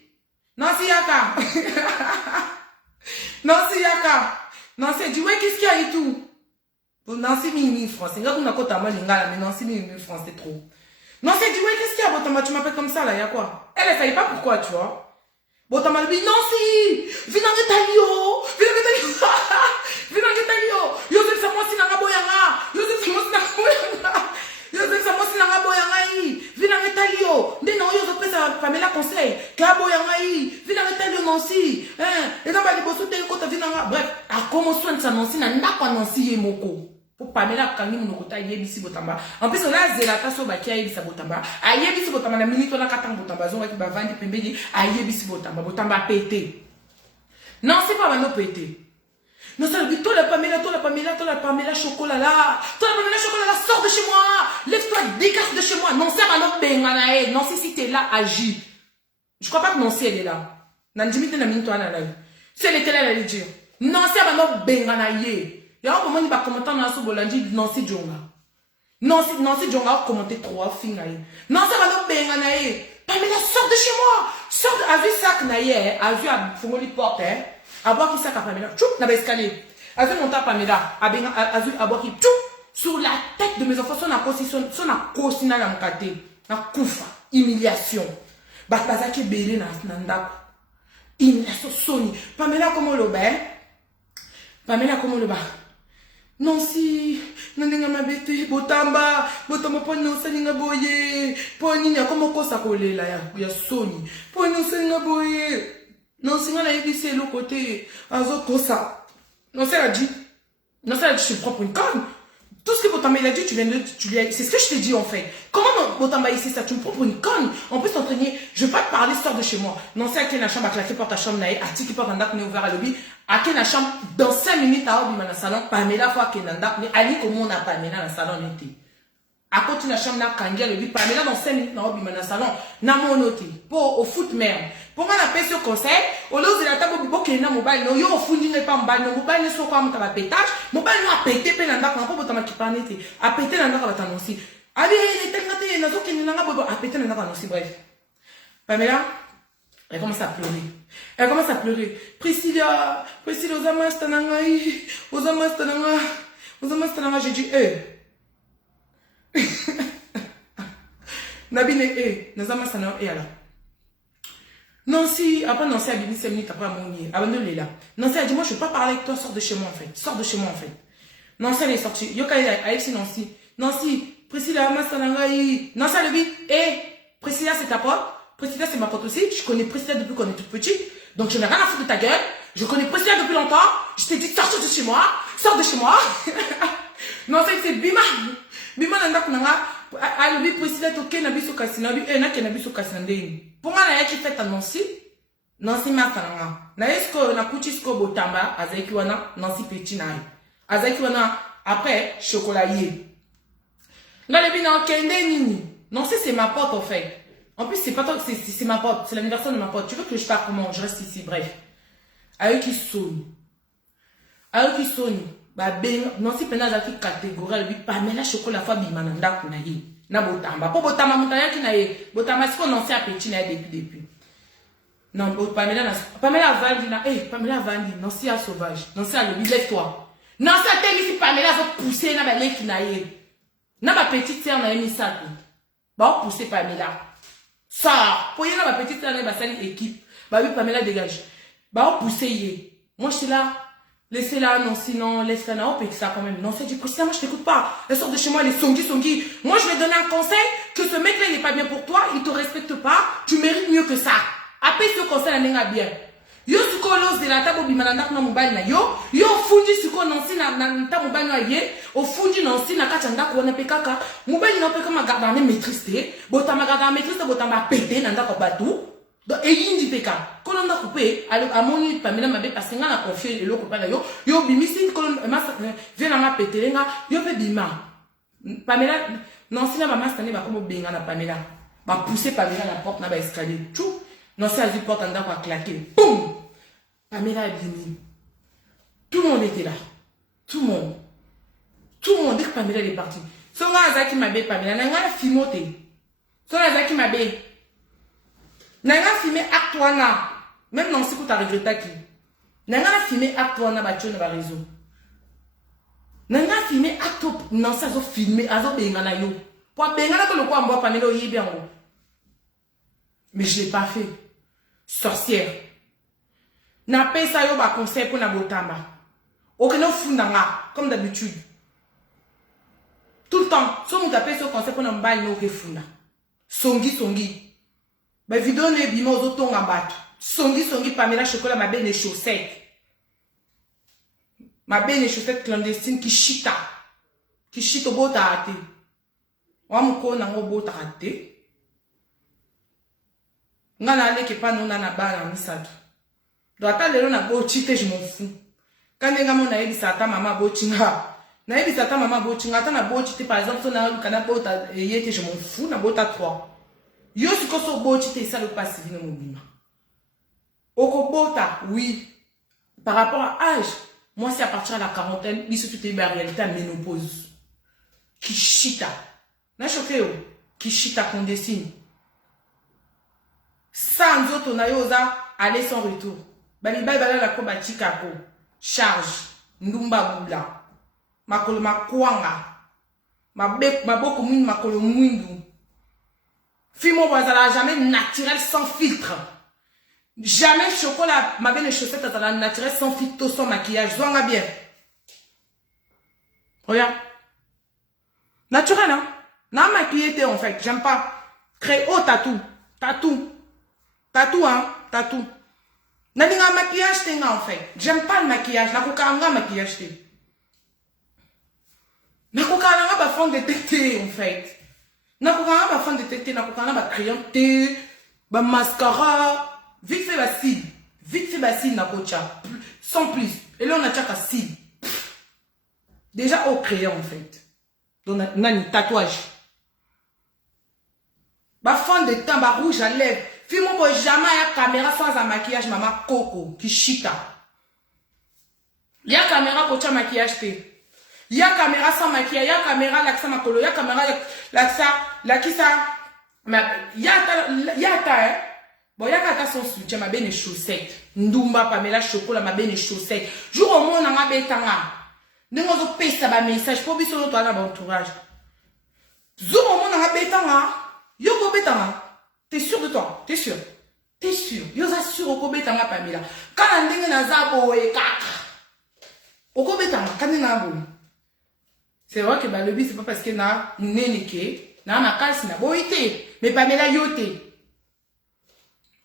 yaka. Nancy yaka. Nancy dit ouais qu'est-ce qu'il y a et tout. Nancy mini français. Regarde on a côté moi lingala mais Nancy mini français trop. Nancy dit ouais qu'est-ce qu'il y a Botamba tu m'appelles comme ça là, il y a quoi? Elle savait pas pourquoi tu vois. Botamba lui dit Nancy, viens en Italio. Yosef ça moi si nanga boyanga. Viens en Italio. Dès non Yosef pesa Pamela conseil. Ka boyanga viens en Italio Nancy. Et dans ba liboso te ko ta vinanga. Bref, a comment soin ça Nancy na ndako Nancy ye moko. Pour Pamela kangi munokota yebisi Botamba. En plus là zelata so ba kia yebisa Botamba. A yebisi Botamba na minute na katanga Botamba zonga ki ba vandi pembeni a yebisi Botamba. Botamba pété. Non, c'est pas maintenant pété. Non, ça le toi la Pamela, chocolat là. Toi la Pamela, chocolat là, sors de chez moi. Lève-toi, dégage de chez moi. Non, c'est ma benganae. Non, si t'es là, agis. Je crois pas que Nancy elle est là. Nandimi te na minto na live. Si elle était là, elle allait dire. Non, c'est ma benganae. Il y a un moment, il va commenter dans ce bolandi, Nancy Djonga. Nancy Djonga a commenté 3 filles. Non, c'est ma benganae. Pamela, sors de chez moi. Sors de... A vu ça que naïe, a vu à Fongoli porte, hein. A voir qui ça qu'a Pamela. Tchou, n'a pas escalier. A vu monter à Pamela. A vu à voir qui, tchou, sur la tête de mes enfants, son a cosina la mkate. Na koufa. Humiliation. Bazaki belé na ndako. Humiliation soni. Pamela, comment le bat? Pamela, comment le bat? Non si, nandenga mabete, botamba po no salinga boye, po nini akoma kosa kolela ya soni, po no salinga boye, non singa na yebisi le côté, azo kosa, non ça a dit, je te prends pour une conne. Tout ce que Botamba il a dit, c'est ce que je t'ai dit en fait. Comment Botamba ici ça, tu me prends pour une conne? On peut s'entraîner, je vais pas te parler, sors de chez moi. Non, c'est à quelle chambre, à claquer porte ta chambre, à qui porte un date, ouvert à lobby, à quelle chambre, dans 5 minutes, à Obi, dans le salon, Pamela, fois qu'elle n'a pas, mais Ali, comment on a Pamela dans le salon, l'été. À côté de la chambre, Kangia, le Pamela, dans 5 minutes, dans Obi, dans le salon, n'a mon noté, pour au foot merde. Pour moi, on appelle ce conseil, au lieu de la table, au qu'il y a un mobile, non, yo, au fond, il n'est pas mobile, non, mobile, ne soit pas un pétage, mobile, nous a pété, puis l'anda, quand on peut t'en qui parle, a pété l'anda, on va t'annoncer. Ah, bien, il est tellement, il y a un autre qui n'a pas, a pété l'anda, annoncer, bref. Pamela, elle commence à pleurer. Priscilla, Osama Stananga, j'ai dit, Nabine, Nazama Stananga, là. Nancy, après Nancy a dit 5 minutes après Mounier, avant de là. Nancy a dit, moi je ne veux pas parler avec toi, sors de chez moi en fait. Nancy elle est sortie. Yoka Alexis Nancy. Nancy, Priscilla, Mastanangaï. Nancy elle dit, Priscilla c'est ta pote. Priscilla c'est ma pote aussi. Je connais Priscilla depuis qu'on est toute petite. Donc je n'ai rien à foutre de ta gueule. Je connais Priscilla depuis longtemps. Je t'ai dit, sors de chez moi. Nancy c'est Bima. Bima nanda kunanga. Alobi Priscilla toke na biso kasina. Na ke na biso kasina ndeni. Pour moi, il y a qui fait Nancy. Nancy Matananga. Naesko na kuchisko botamba. Azaki wana Nancy Petit naï. Azaki wana après chocolatier. Là le bina kende nini. Nancy c'est ma pote en fait. En plus c'est pas toi c'est ma pote. C'est l'anniversaire de ma pote. Tu veux que je parte comment? Je reste ici. Bref. Ayo qui sonne. Bah ben Nancy pena zaki catégorie. Elle dit Pamela chocolat fois bimananda kunayi. Na botamba. Pour botamba moutaya qui naye. Botamba c'est qu'on Nancy a Petit naye depuis. Non, Pamela Vandi, Pamela Vandi, Nancy a sauvage. Nancy a le lève-toi. Nancy a tellement si Pamela va pousser na ba leki naye. Na ba petite sœur na mis ça. Bah pousser Pamela. Ça, pour y na ba petite sœur na ba sali équipe. Bah oui Pamela dégage. Bah pousser yé. Moi je suis là. Laissez-la, non, sinon, laisse-la, non, on ça quand même. Non, c'est du coup, moi, je t'écoute pas. Elle sort de chez moi, elle est songi. Moi, je vais donner un conseil, que ce mec-là, il n'est pas bien pour toi, il te respecte pas, tu mérites mieux que ça. Après, ce conseil, elle n'est pas bien. Yo, si tu l'os de la table, bimananda, na mobile na yo fundi, si tu nansi, na ta mobile na ye, au fundi, nansi, na kachanda, ko na pekaka, mobile, na peka, ma garde, maîtrise, bota, ma garde, maîtrise, bota, ma pété, nanda, ko batou. Et il dit peka quand on a coupé à mon Pamela m'a parce que on a confié le copain là yo bimisi quand vient à ma péter là yo fait bima Pamela non si la maman cette année va comme benga na Pamela va pousser Pamela la porte na ba escalier tout non si elle porte en dedans va claquer boum Pamela a bimi tout le monde était là tout le monde dès que Pamela est partie son gars Zaki m'a bé Pamela n'a fimoté son gars Zaki m'a bé Nanga filmé acte wana même non si tu as regretté qui Nanga filmé acte wana ba tchona ba réseau Nanga filmé acte non ça zo filmé azo benga na yo pour benga na ko le ko ambo Pamela yebi ango mais je l'ai pas fait sorcière na pesa yo ba conseil pour na botamba okeno fundanga comme d'habitude tout le temps so mo taper ce conseil pour na mbali no ke funda songi ba vidéo ne bima ozotonga bato songi Pamela chocolat ma belle chaussette clandestine qui chita bota ate wa muko nango bota ate ngana ale ke pa nona na bana misato do ata lelo na bo chite je m'en fous Quand les gamins n'aient dit ça, ta maman bochinga. N'aient dit ça, ta maman bochinga. T'en as bochité, par exemple, si on a eu le canapé, je m'en fous, n'a bota 3. Yo, si qu'on se bochité, ça le passe, c'est mon bima. Okobota, oui. Par rapport à âge, moi, c'est à partir de la quarantaine, il se fait une réalité à ménopause. Kishita. N'a choqué, Kishita qu'on dessine. Sans autre, on a eu aller sans retour. Baliba, la kobati kako. Charge. Ndumba bula. Makolo makwanga. Maboko mwindu, makolo mwindu. Fimo wazala jamais naturel sans filtre. Jamais chocolat, ma belle chaussette à la naturel sans filtre, sans maquillage. Zonga bien. Regarde. Naturel, hein. N'a maquillé en fait. J'aime pas. Créer haut tatou. Tatou. Tatou, hein. Tatou. N'a pas maquillage, t'es en fait. J'aime pas le maquillage. N'a pas maquillage, t'es. N'a pas fond de tété, en fait. N'a pas fond de tété, n'a pas crayon, thé, mascara. Vite fait la cils. Vite fait la cils, n'a pas sans plus. Et là, on a déjà qu'à cils. Déjà au crayon, en fait. Donc, on a un tatouage. Fond de teint, rouge à lèvres. Fais-moi pour jamais la caméra sans un maquillage, maman Coco, qui chita. Il y a caméra pour ton maquillage, il y a caméra sans maquillage, il y a caméra l'accent macolo, il y a caméra l'accent, la qui ça. Il y a ta, hein. Bon, il y a ta son soutien, ma belle chaussette. Ndumba, Pamela, chocolat, ma belle chaussette. Jour au monde, on a bétanga. Nous avons payé ça, message, pour bien sur notre entourage. Jour au monde, on a bétanga. Yo, go bétanga. T'es sûr de toi? T'es sûr? T'es sûr? Yo assure au kobetanga Pamela. Quand on dit na zabo et kaka. Au kobetanga, quand on a bon. C'est vrai que le but c'est pas parce que na nénéké, na ma casse na boité, mais Pamela yoté.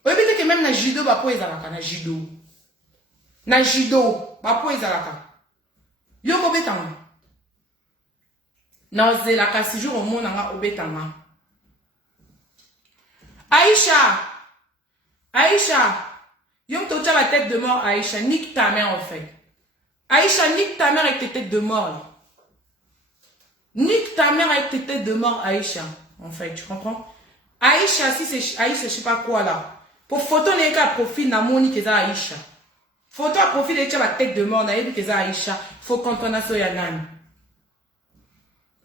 Au but que même na judo ba po ezalaka na judo. Na judo ba po ezalaka. Yo kobetanga. Na zelaka si jour au monde nga obetanga. Aïcha, Aïcha, yom tocha la tête de mort, Aïcha, nique ta mère en fait. Aïcha, nique ta mère avec tes têtes de mort. Là. Nique ta mère avec tes têtes de mort, Aïcha, en fait, tu comprends? Aïcha, si c'est Aïcha, je sais pas quoi là. Pour photo, n'est qu'à profil, n'a moni que ça Aïcha. Photo à profil, n'est qu'à la tête de mort, n'a eu que ça Aïcha. Faut qu'on t'en soit yanan.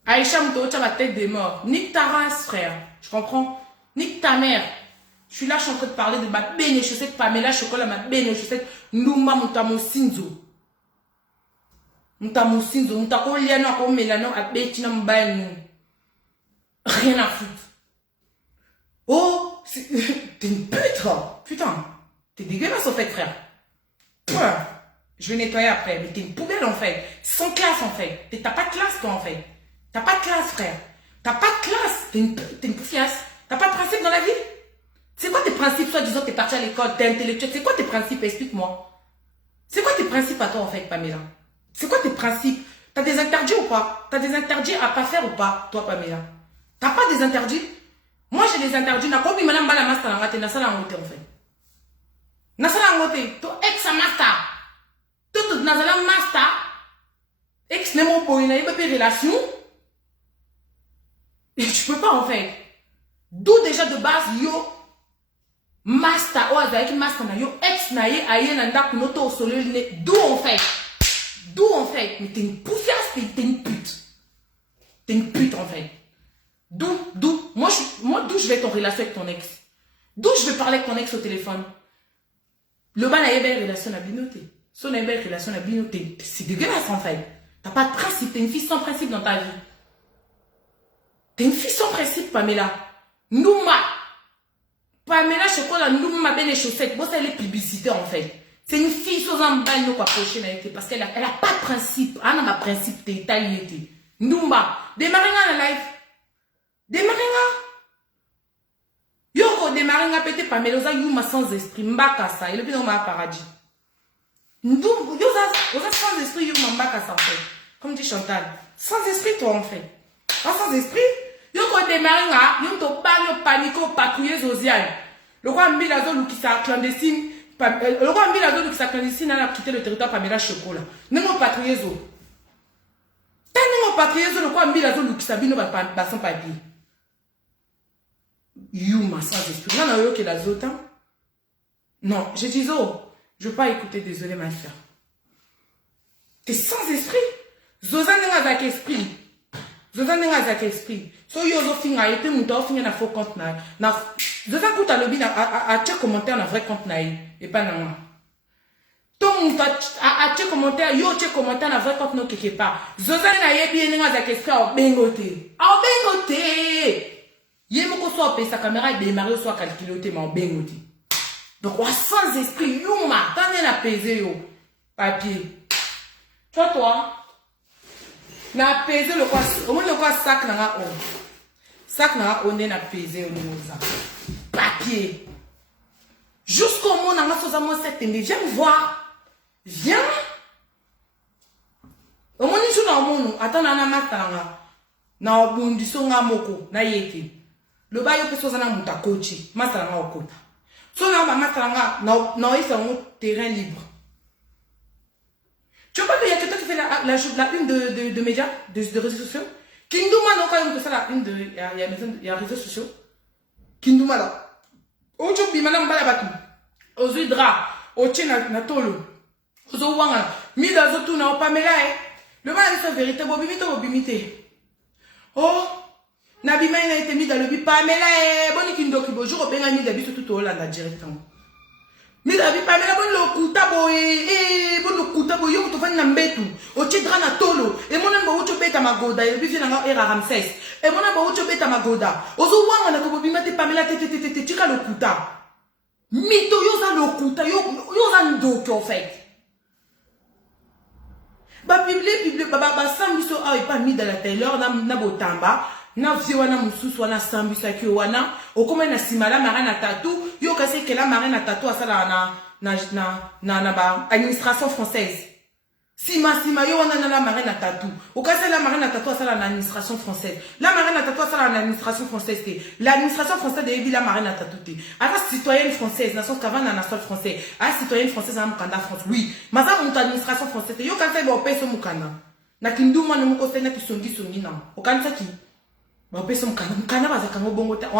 Aïcha, m'tocha la tête de mort. Nique ta race, frère, tu comprends? Nique ta mère. Je suis là, je suis en train de parler de ma belle chaussette, Pamela Chocolat, ma belle chaussette, Nouma Moutamosinzo. Moutamosinzo, Moutakooliano, Akomelano, Abetina Mbanou. Rien à foutre. Oh, t'es une pute, putain. T'es dégueulasse en fait, frère. Je vais nettoyer après, mais t'es une poubelle en fait. Sans classe en fait. T'as pas de classe toi en fait. T'as pas de classe, frère. T'as pas de classe. T'es une poufiasse. T'as pas de principe dans la vie? C'est quoi tes principes? Soit disant que t'es parti à l'école, t'es intellectuel. C'est quoi tes principes? Explique-moi. C'est quoi tes principes à toi en fait, Pamela? C'est quoi tes principes? T'as des interdits ou pas? T'as des interdits à pas faire ou pas, toi, Pamela? T'as pas des interdits? Moi, j'ai des interdits. N'a pas madame bala master en raté, n'a ça en fait. N'a ça en to ex master. Tout n'a ça master. Ex n'est mon point, n'a pas de relation. Et tu peux pas en fait. D'où déjà de base, yo, master, ou avec master, yo, ex naïe, aïe, nanda, kunoto, au soleil, d'où en fait? D'où en fait? Mais t'es une poufiasse, t'es une pute. T'es une pute en fait. D'où? Moi, d'où je vais être en relation avec ton ex? D'où je vais parler avec ton ex au téléphone? Le ban a une belle relation à binoter. Son a une belle relation à binoter. C'est dégueulasse en fait. T'as pas de principe, t'es une fille sans principe dans ta vie. T'es une fille sans principe, Pamela. Nouma. Pamela Chocolat, Nouma ben les chaussettes. Bon, c'est les publicités en fait. C'est une fille sans un bain quoi prochaine avec parce qu'elle a pas de principe. Elle n'a pas de principe, t'es taillé. Nouma. Démarrer la live. Démarrer. Yoko démarrer pété Pamela Oza Youma sans esprit. Mbaka ça. Il est plus dans ma paradis. Ndou, Yoza sans esprit Youma Mbaka ça en fait. Comme dit Chantal. Sans esprit toi en fait. Pas sans esprit. Yoko démarrer, yon to bagno panico patrouiller social. Le roi Milazo qui sa clandestine, Le roi Mbila Zo qui s'acclandestine a quitté le territoire Pamela Chocolat. N'est-ce pas patrouiller Zo? Tellement patrouiller Zo, le roi Mbila Zo qui s'habille dans son papier. Yuma sans esprit. Non, non, la Zota. Non, j'ai dit Zo, je ne veux pas écouter, désolé ma soeur. T'es sans esprit. Zozan n'est pas avec esprit. Zozan n'est pas avec esprit. So yo zo finga été mon temps finga na faux compte na. Zozan coûte à lobby à check commentaire na vrai compte na et pas na moi. Ton mon à check commentaire yo check commentaire na vrai compte no quelque part. Zozan na yebi n'est pas avec esprit au bengoté. Au bengoté. Yemoko soit pe sa caméra et démarrer soit calculoté mais au bengoté. Donc wa sans esprit yuma t'en est apaisé yo papier. Toi, na pesé le quoi, au moins le quoi sac na on. Sac na on est na pesé au niveau ça. Papier. Jusqu'au moment na so ça moi cette mais viens me voir. Viens. Au moins ni na mono, attends na matanga. Na obundi so nga moko na yeke. Le ba yo peso na muta coach, matanga okota. So na ba matanga na isa un terrain libre. Tu vois pas qu'il y a quelqu'un qui fait la une de médias, de réseaux sociaux? Kindouma, non, quand même, fait la une de. Il y a réseaux sociaux. Kindouma, là. Ojo, bimana, mbala batu. Ozo dra. Oche na tolo. Ozo wanga. Mida zo tu na opamela, Le mal est vérité, bobimite. Oh, na bima ina été mis dans le bipamela, boni kindoki, bonjour, au benga, mida biso tout au Hollande directement. Mais la vie pas mais la bonne le kutabo bon le kutabo yo to fanya mbetu o chidra na tolo e mona ba ucho beta magoda e bifi na era Ramsès e mona ba ucho beta magoda ozo wanga na to bima te pamela te chika le kuta mito yo za le kuta yo za ndoki en fait ba bible ba sambiso a pas mis dans la tailleur na botamba na viwana mususu wana sambisa ki wana okoma na simala marana tatu yo kasi que la marana tatu asala na ba administration française sima yo wana na la marana tatu okasi la marana tatu asala na administration française la marana tatu asala na administration française l'administration française de la marana tatu te ata citoyenne française nation qu'avant na nation française a citoyenne française na mukanda France oui maza mon administration française yo kasi ba peso mukanda na kinduma no mukose na kisongi na okanisa ki en plus, on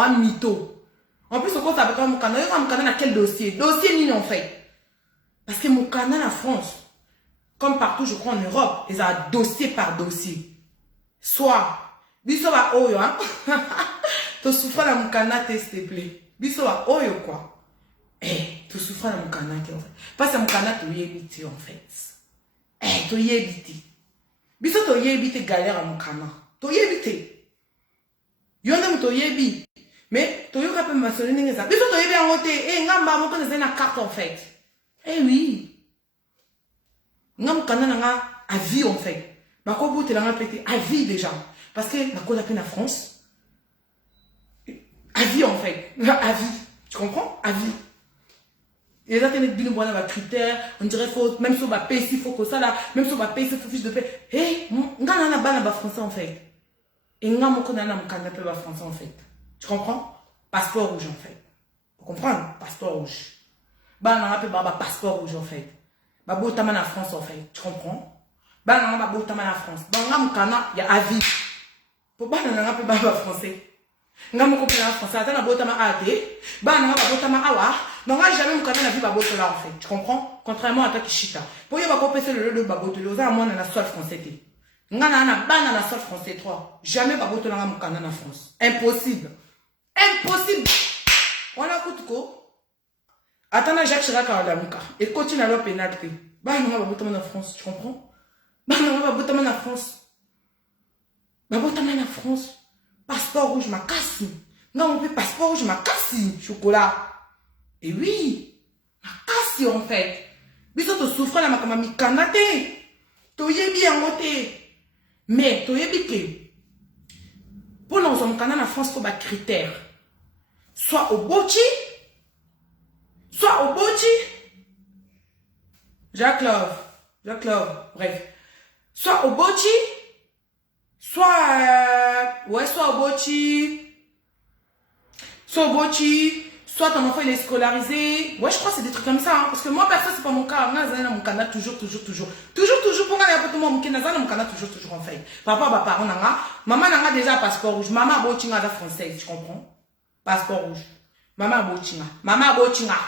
a mytho. En plus, on compte avec mon canal. Dans quel dossier? Dossier ni en fait. Parce que mon canal en France, comme partout, je crois en Europe, ils ont dossier par dossier. Soit, biso va oyo, hein? Tu souffres dans mon canal, s'il te plaît. Biso va oyo, quoi. Tu souffres dans mon canal, en fait. Parce que mon canal, tu y es en fait. Tu y es biso, tu y es galère à mon canal. Tu y es Yonde mto yebi. Mais to yoka pe masoli nengeza. Biso to yebi angote ngamba moko na zena carte en fait. Oui. Ngam kana nga à vie en fait. Ba ko boute la nga pété à vie déjà parce que na ko la peine en France. À vie en fait. À vie. Tu comprends? À vie. Et là t'es bien bon avec critères, on dirait faut même sur ba paye s'il faut que ça là, même sur ba paye s'il faut fiche de paie. Ngana na bana ba français en fait. Et nous avons un français en fait. Tu comprends? Passeport rouge en fait. Vous comprenez? Passeport rouge. Bah, on a un passeport rouge en fait. Bah, botaman en France en fait. Tu comprends? Bah, on a un botaman en France. Bah, on a il y a avis. Pour bah, on a un français. On a un français. Attends, on a botaman à té. Bah, on a un botaman à wa. Non, moi, jamais mon la vie va botter là en fait. Tu comprends? Contrairement à toi qui chita. Pour y avoir compensé le babote, le à moi, on a la seule français. Ngana na bana na sol français 3. Jamais pas boto na mukana na France. Impossible. Impossible. On a kutuko. Attends Jacques Chirac à la muka. Et continue à leur pénalité. Bah non, va boto na France, tu comprends? Bah non, va boto na France. Bah boto na France. Passeport rouge ma casse. Non, on peut passeport rouge ma casse. Chocolat. Et oui. Ma casse en fait. Biso to souffre na makama mikanate. To yebi angote. Mais, tu sais que pour nous, on a en France comme critère. Soit au Bochi, Jacques Love, bref. Soit au Bochi, soit au Bochi, soit ton enfant il est scolarisé. Ouais, je crois que c'est des trucs comme ça. Hein, parce que moi, perso, c'est pas mon cas. Moi, j'ai mon canal toujours. Pour moi, toujours en fait. Par rapport à mes parents, maman n'a déjà passeport rouge. Maman a beau tinga française, tu comprends? Passeport rouge. Maman a beau tinga. Maman a beau tinga.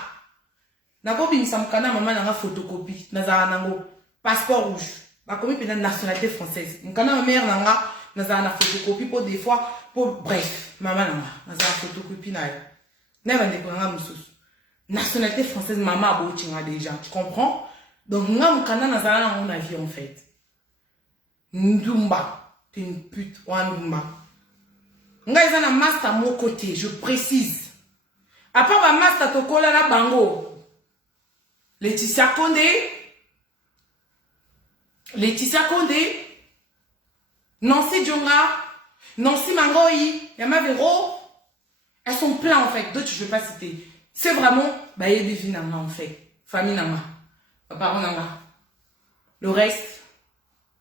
N'a pas bien ça, mon canal, maman n'a photocopie. N'a passeport rouge. Ma commis peut être nationalité française. Mon canal, ma mère n'a pas photocopie pour des fois. Bref, maman n'a pas photocopie. Nationalité française, maman a beau déjà, tu comprends? Donc, moi, mon canal n'a mon avis en fait. Ndumba, t'es une pute, ou Ndumba. Nga ils ont un master à mon côté, je précise. À part ma master, to kola la bango. Laetitia Condé, Nancy Djonga, Nancy Mangoï, Yama Vero. Elles sont pleines en fait, d'autres je ne vais pas citer. C'est vraiment, bah, il y a en fait. Famille Nama, parents Nama. Le reste,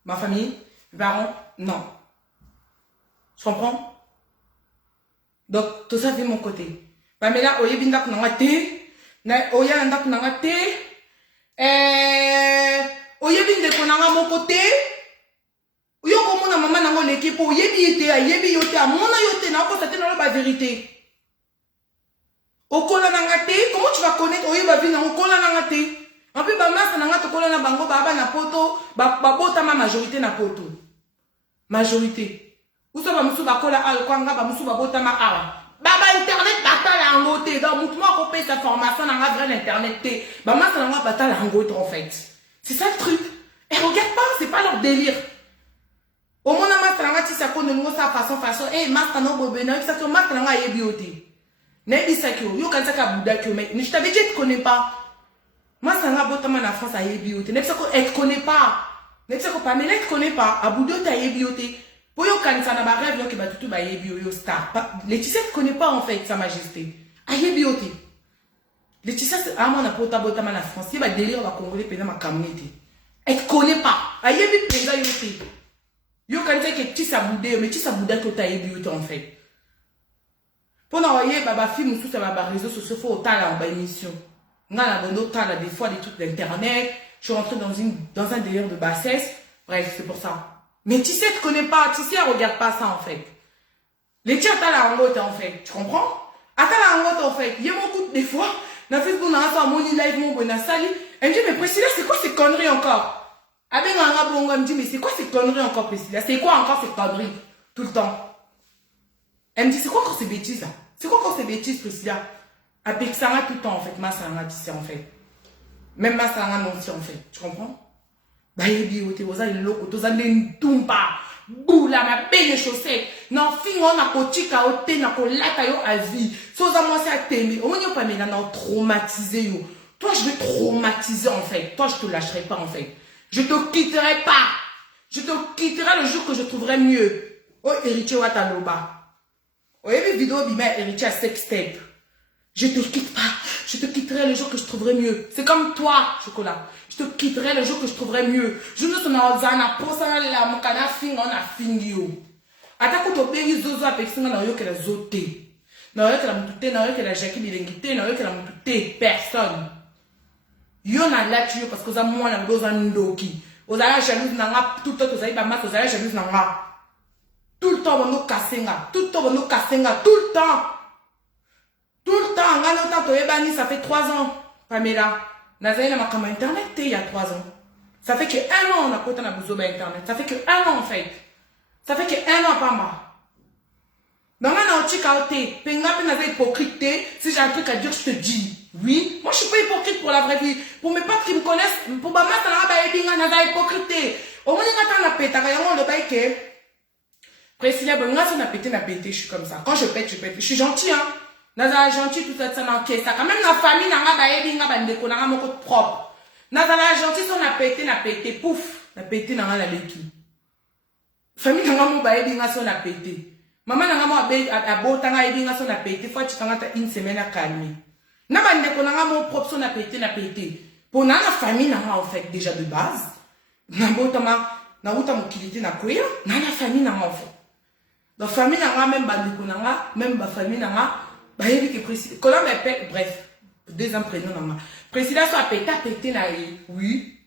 ma famille, mes parents, non. Tu comprends? Donc, tout ça fait mon côté. Bah, mais là, oye binda kunanga te, oye nanda kunanga te, oye binde kunanga mon côté. Yo comme na maman nango l'équipe, oye biete, ayebi yote, a mona yote, na ko c'était dans la vérité. Okola nangate, comment tu vas connaître oye ba vina okola nangate? En plus ba mas nanga to kola na bango ba na poto, ba bota ma majorité na poto. Majorité. Ou ça ba musu ba kola al kwanga ba musu ba bota ma ala. Baba internet bata la ngote, donc moutuma ko paye sa formation nanga vrai internet te. Ba mas nanga bata la ngote en fait. C'est ça le truc. Et regarde pas, c'est pas leur délire. Au moins na mas nanga ti sa ko no sa façon, eh mas nanga bobena, ça to mas nanga yebiote. Yo quand ça Bouddha que mais je t'avais dit tu connais pas. Moi ça n'a pas tellement la France à yebiote. Ne sais quoi elle connaît pas. Ne sais quoi pas mais elle connaît pas. À Bouddha tu yebiote. Pour yo quand ça n'a pas rêve yo que ba tout ba yebiote star. Laetitia ne connaît pas en fait sa majesté. À yebiote. Laetitia c'est à mon apota botama la France. Il va délire va congolais pendant ma communauté. Elle connaît pas. À yebi penda yote. Yo quand ça que tu sa Bouddha mais tu sa Bouddha que tu yebiote en fait. Pour nous voyez, baba film tout ça, baba réseaux sociaux, faut autant la émission. On a des fois des trucs d'internet. Je suis rentrée dans un délire de bassesse. Bref, c'est pour ça. Mais tu sais, tu connais pas, tu sais, regarde pas ça en fait. Les tiens, t'as la hangote en fait. Tu comprends? Attends la hangote en fait. Il y a beaucoup des fois, dans Facebook, dans un mon live, mon bon sali. Elle me dit, mais Priscilla, c'est quoi ces conneries encore? Avec un rabongo, elle me dit, mais c'est quoi ces conneries encore, Priscilla? C'est quoi encore ces conneries? Tout le temps. Elle me dit, c'est quoi encore ces bêtises là? C'est quoi encore ces bêtises, Priscilla? Avec ça, tout le temps en fait, ma salanga tissé en fait. Même ma salanga non en fait. Tu comprends? Bah, il dit, tu as une loco, tu as une tumba, boula, ma belle chaussette. Non, fin, on a kotika, on a kolata yo à vie. Soza moi, c'est à t'aimer. On n'y a pas maintenant traumatisé yo. Toi, je vais traumatiser en fait. Toi, je te lâcherai pas en fait. Je te quitterai pas. Je te quitterai le jour que je trouverai mieux. Oh, héritier Wataloba. Oh, il y a une vidéo bima héritier à sextape. Je te quitte pas. Je te quitterai le jour que je trouverai mieux. C'est comme toi, chocolat. Je te quitterai le jour que je trouverai mieux. Je ne sais pas si la mokana fin on a fini yo. Atako to pays zozo avec singa na yo que la zoté. Na yo que la mutute, na yo que la jaki bilengité, na yo que la mutute personne. Yo na la tu parce que ça moi na doza ndoki. Ozala jalouse nanga tout le temps ozali ba mas ozala jalouse nanga. Tout le temps bono kasenga, tout le temps bono kasenga, tout le temps. Tout le temps, ça fait 3 ans, Pamela. Nazaï n'a pas comme internet il y a 3 ans. Ça fait que 1 an on a pas besoin d'internet. Ça fait que 1 an en fait. Ça fait que 1 an pas mal. Dans ma nautique à ôter, penga penga hypocrite. Si j'ai un truc à dire, je te dis. Oui, moi je suis pas hypocrite pour la vraie vie. Pour mes potes qui me connaissent, pour ma mère, ça n'a pas été hypocrite. Au moins, il y a un pété, on le bail que. Priscilla, ben, moi, si on a pété, je suis comme ça. Quand je pète, je pète. Je suis gentil, hein. Nazala gentil tout ça dans caisse ça quand même la famille n'a pas aidé n'a pas ndeko n'a mon code propre Nazala gentil son a pété pouf n'a pété n'a la leki famille n'a mon ba aidé n'a son a pété maman n'a mon a beau tanga aidé n'a son a pété fois tu tanga ta une semaine à calmer n'a pas ndeko n'a mon propre son a pété pour na la famille n'a en fait déjà de base n'a beau tanga n'a ou ta mokilité n'a quoi n'a la famille n'a en fait la famille n'a même ba ndeko n'a même ba famille n'a Bah, il dit que Priscilla, comment m'appelle, bref, deuxième prénom, non, Priscilla soit pété, oui,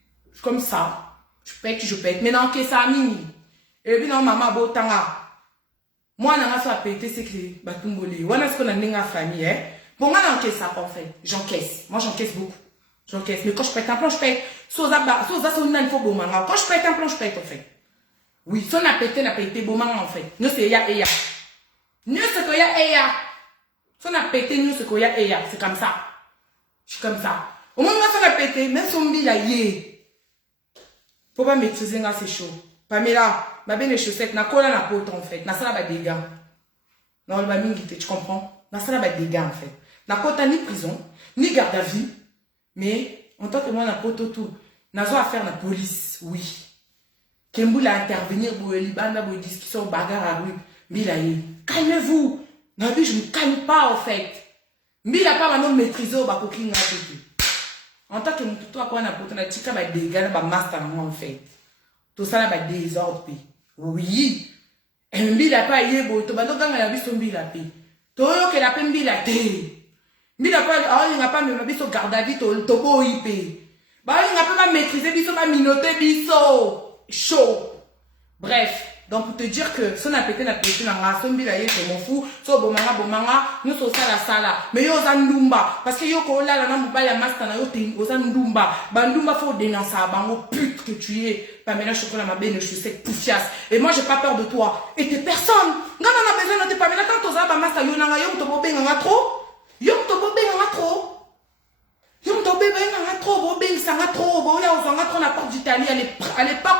comme ça. Je pète. Mais non, que ça, mini. Et puis, non, maman, beau tanga. Moi, non, soit pété, c'est que, bah, tout mboli. On a ce qu'on a dans la famille, hein. Bon, moi, j'encaisse ça, en fait. J'encaisse. Moi, j'encaisse beaucoup. J'encaisse. Mais quand je pète un plan, je pète. Soza, c'est une info, bon, manga. Quand je pète un plan, je pète, en fait. Oui, si on a pété, bon, manga, en fait. Nous, c'est ya. Nous, c'est que ya. Si on a pété, nous, c'est que ya. C'est comme ça. Je suis comme ça. Au moment où on a pété, même si on dit là, faut pas maîtriser, là, c'est chaud. Pamela, ma belle les chaussettes, na colle na pote, en fait. Na ça, là, des gars. Non, le mamie, tu comprends? Na ça, là, des gars, en fait. Na côté ni prison, ni garde à vue. Mais, en tant que moi, na pote, tout. Na zo affaire na police, oui. Kembou la intervenir pour les bandes, pour les discussions, bagarre à rue. Milaye, calmez-vous. Non, je ne me calme pas, en fait. Mila pas maintenant maîtriser au bakoki nga tout. En tant que toi quoi na poto na tika ba dégâts ba master en fait. Tout ça là ba désordre. Oui. Et mila pas yebo to ba donc nga la biso mila pe. To yo ke la pe mila te. Mila pas ah nga pas me biso garde à vue to bo ipe. Ba nga pas maîtriser biso ba minoter biso. Chaud. Bref. Donc, pour te dire que si on a pété, la race, c'est mon fou, so bomanga, nous sommes ça. Mais yo ndumba. Parce que yo kola la namouba ya master na yo te oza ndumba. Bandumba faut dénoncer bango pute que tu es. Pamela chocolat ma belle, je sais poufias. Et moi j'ai pas peur de toi. Et t'es personne. Non, on a besoin de te Pamela quand toza ba master yo nanga yo to bobé nga trop. Yo to bobé nga trop. Yo to bobé nga trop, bobé nga trop. Bo ya ozanga trop na porte d'Italie à l'époque.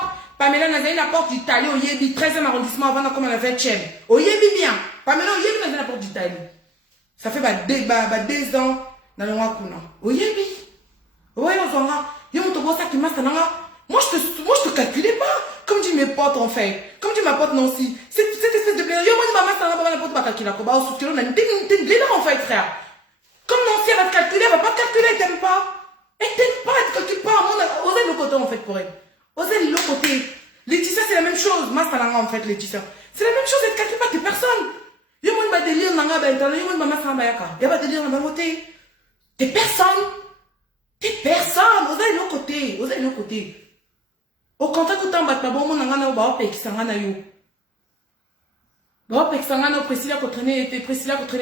Pamela n'a la porte d'Italie au Yébi, 13e arrondissement avant comme la 20e. Au Yébi bien. Pamela au Yébi n'a la porte d'Italie. Ça fait 2 ans dans le mois qu'on a. Au Yébi. Ouais, on s'en va. Yo, on te voit ça qui m'a moi, je te calculais pas. Comme dit mes potes, en fait. Comme dit ma pote Nancy. Cette espèce de plaisir. Yo, moi, ma maman, pas la porte, pas calculer. Au soutien, on a une là, en fait, frère. Comme Nancy, elle va te calculer, elle va pas te calculer, elle t'aime pas. Elle t'aime pas, elle te calcule pas. Osez le côté, en fait, pour elle. Osez l'autre côté. Laetitia, c'est la même chose. Moi, c'est en fait, Laetitia. C'est la même chose, elle ne calcule pas, t'es personne. Yo, moi, je vais délire, nanga, ben, yo, moi, maman, ça yaka. Yo, va délire, nanga, côté. T'es personne. T'es personne. Osez l'autre côté. Osez l'autre côté. Au contact, autant, bat, bon, mon nanga, na, ba, pe, qui s'en a, yo. Ba, pe, qui s'en a, Priscilla,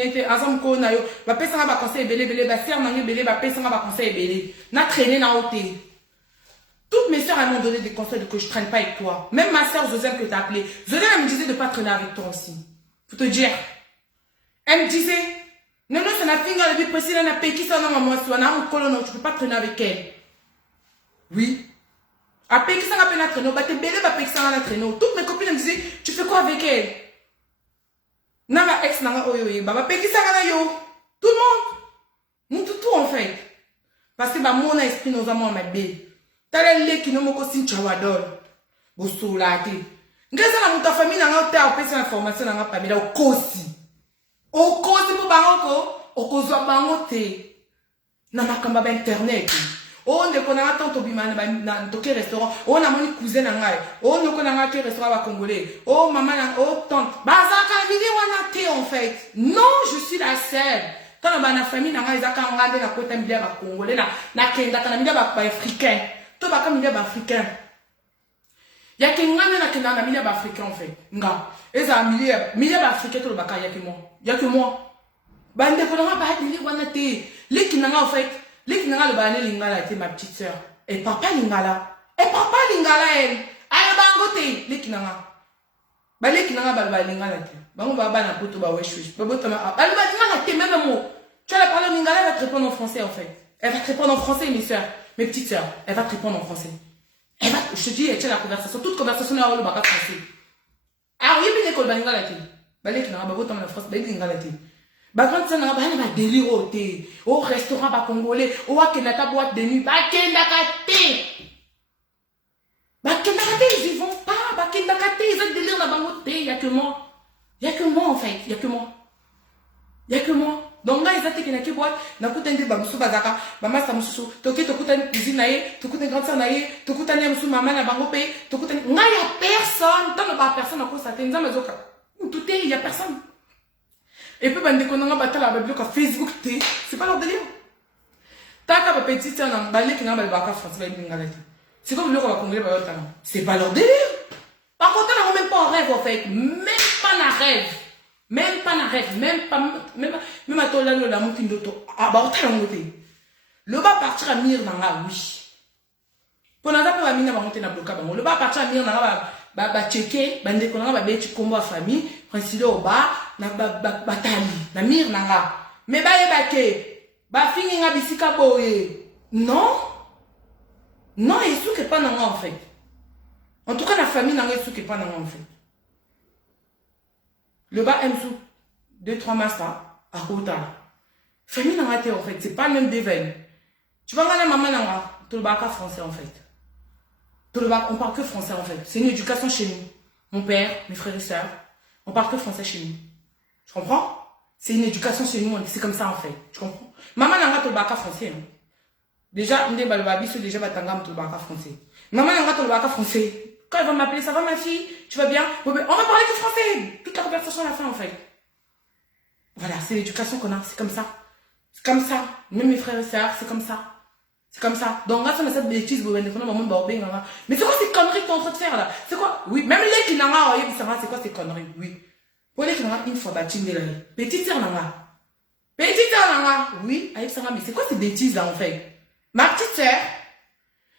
était, azam, ko, na, yo. Ba, pe, s'en a, ba, conseil, belé, ba, serre, nanga, belé, ba, pe, s'en a, ba, conseil, belé. Na, traîné, na, oté. Toutes mes soeurs m'ont donné des conseils de que je ne traîne pas avec toi. Même ma soeur Josiane que tu as appelée. Josiane, elle me disait de ne pas traîner avec toi aussi. Pour te dire. Elle me disait, non, c'est la fille, elle a dit, précise, elle a payé qui ça, non, moi, tu ne peux pas traîner avec elle. Oui. Elle payé qui ça, elle a traîner. Bah, t'es belle, elle a payé qui ça, elle a traîner. Toutes mes copines, elles me disaient, tu fais quoi avec elle? Non, ma ex, non, bah, payé qui ça, elle a yo. Tout le monde. Tout, en fait. Parce que, bah, mon esprit, nous avons ma belle. Tala leki no moko sin chawadol. Bosolate. Ngeza na muta famille na ngota opesa information na ngapa mila okosi. Okosi mo bango okozwa bango te. Na makamba ba internet. O ndeko na tante bimana ba na toke restaurant. O na moni cousin na ngai. O ndeko na ngaki restaurant ba congolais. O maman na o tante. Bazaka mili wana te en fait. Non, je suis la seule. Quand na famille na ngai zaka ngande na kota mili ba congolais na kenda kana mili ba africain. Tout va comme il est africain. Il y a quelqu'un qui est milieu africain en fait. Nga. Et ça milieu africain tout le baka il y a que moi. Bande pour moi pas dire wana te. Les qui n'ont en fait, les qui n'ont le bané lingala était ma petite sœur. Et papa lingala. Et papa lingala elle. Aïe bangote les qui n'ont. Ba les qui n'ont ba lingala te. Bango ba na poto ba wesh wesh. Ba poto ma. Elle va lingala te même mot. Tu vas parler lingala, elle va te répondre en français en fait. Elle va te répondre en français mes sœurs. Mes petites sœurs, elle va te répondre en français. Elle va, je te dis, elle tient la conversation. Toute conversation est au bac français. Alors, il y a des écoles baningala te. Balé qui n'a pas beau temps en France, balé qui n'a pas te. Bagante ça n'a pas un délire au thé. Au restaurant ba congolais, au akenata boîte de nuit, bakendakate. Bakendakate, ils y vont pas. Bakendakate, ils ont délire la bangote. Il y a que moi. Il y a que moi en fait. Il y a que moi. Il y a que moi. Donc là, ils ont été qui boîte, n'a pas entendu bamusu bazaka, bama samusu, toki tokutan cuisine naie, tokutan grande sœur naie, tokutan yamusu maman na bango pe, tokutan, n'a y a personne, tant pas personne à cause ça, t'es nzama zoka. Tout est, il y a personne. Et puis, bande konanga batala ba biloko Facebook té, c'est pas leur délire. Taka ba petite sœur na balé ki na ba baka français ba ngala té. C'est comme biloko ba congolais ba yotana. C'est pas leur délire. Par contre, on n'a même pas en rêve en fait, même pas na rêve. Même pas na rêve, même à tola no la monti ndoto. Ah ba otala ngoté. Le ba partir à mir nanga oui. Pour na pas ba mina ba monter na bloka ba. Le ba partir à mir nanga ba checker, bande konanga ba beti kombo a famille, principal au ba na batali, na mir nanga. Mais ba yebake, ba fini nga bisika boye. Non. Non, il sou que pas nanga en fait. En tout cas, la famille n'a rien sou que pas nanga en fait. Le bas aime sous 2-3 masters à côté. Famille n'a rien en fait, c'est pas même des veines. Tu vas regarder maman nanga, tout le bas français en fait. Tout le bas, on parle que français en fait. C'est une éducation chez nous. Mon père, mes frères et sœurs, on parle que français chez nous. Tu comprends? C'est une éducation chez nous, c'est comme ça en fait. Tu comprends? Maman nanga tout le bas français. Hein. Déjà, on est balbabi, c'est déjà batangam tout le bas français. Maman nanga tout le bas français. Quand elle va m'appeler, ça va ma fille? Tu vas bien? On va parler que français. Toute la conversation à la fin en fait. Voilà, c'est l'éducation qu'on a, c'est comme ça. C'est comme ça. Même mes frères et sœurs, c'est comme ça. C'est comme ça. Donc, là, ça me cette bêtise, mais c'est quoi ces conneries que tu es en train de faire là? C'est quoi? Oui, même les qui n'ont pas, c'est quoi ces conneries? Oui. Pour les qui n'ont pas une fois battu, petite sœur nanga. Petite sœur nanga. Oui, Aïe Sarah, mais c'est quoi ces bêtises là en fait? Ma petite sœur.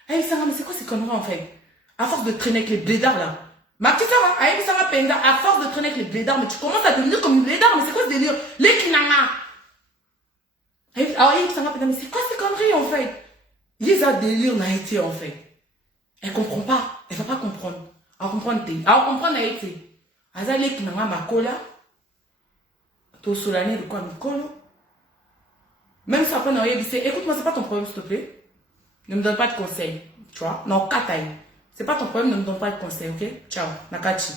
Aïe Sarah, mais c'est quoi ces conneries en fait? À force de traîner avec les blédards là. Ma petite sœur, Aïe Sarah Penda, à force de traîner avec les blédards, mais tu commences à devenir comme une blédard, mais c'est quoi ce délire? Les qui n'ont pas. Alors, Aïe Sarah Penda, mais c'est quoi ces conneries en fait? Ils ont délire n'a été en fait. Elle comprend pas. Elle va pas comprendre. Elle comprend t'es. Elle comprend n'a été. Azalé qui n'a pas ma cola. Tout solennel de quoi me colo. Même si après n'a rien dit, écoute-moi, c'est pas ton problème s'il te plaît. Ne me donne pas de conseils. Tu vois? Non, kataï. C'est pas ton problème, ne me donne pas de conseils, ok? Ciao. Nakachi.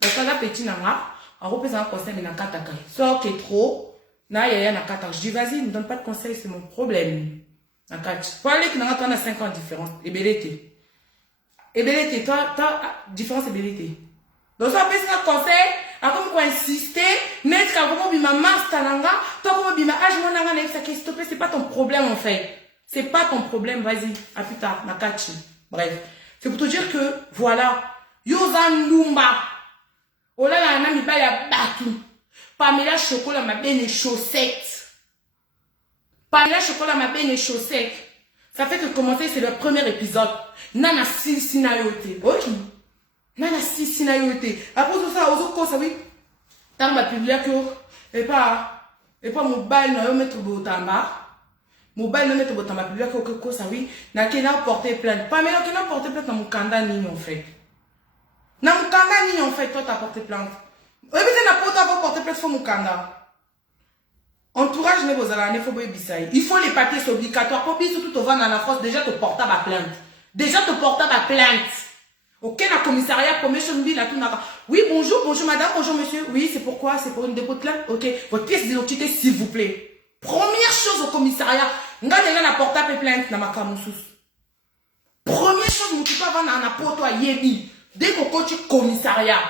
Parce que là, petit nanga, en représente un conseil, mais nakatakai. Sors qui est trop. Na yaya nakata. Je dis, vas-y, ne me donne pas de conseils, c'est mon problème. Pour aller que nous avons 5 ans de différence, et belleté. Et belleté, toi, différence et belleté. Donc, ça peut être un conseil, à comme quoi insister, mettre à comment bima masse talanga, toi comment bima âge mon nanga n'a s'il te plaît, c'est pas ton problème en fait. C'est pas ton problème, vas-y, à plus tard, nakachi. Bref. C'est pour te dire que, voilà, Yozan Lumba, oh là là, nami ba ya batu, Pamela Chocolat m'a bien les chaussettes. Pamela Chocolat m'a bien les chaussettes. Ça fait que commencer, c'est le premier épisode. Nana si sinayote. Oui. Nana si sinayote. Après tout ça, aux autres ça oui. Tant ma public que et pas mobile na yo mettre botamba. Mobile na mettre botamba public que ça oui. Na kena porter plainte. Pamela kena porter plainte dans mon kanda ni en fait. Dans mon kanda ni en fait toi t'as porté plainte. Et puis c'est na porter plainte pour mon kanda. Entourage ne vous allez faut il faut les papiers obligatoires pour bien surtout te vendre dans la France déjà te porter à plainte. Déjà te porter à plainte. OK, la commissariat promotion ville là tout n'a. Oui, bonjour madame, bonjour monsieur. Oui, c'est pourquoi? C'est pour une dépôt de plainte. OK, votre pièce d'identité s'il vous plaît. Première chose au commissariat, nga déjà na porter à plainte na makamusus. Première chose vous tu pas vendre na poto yebi. Dès qu'on coach commissariat.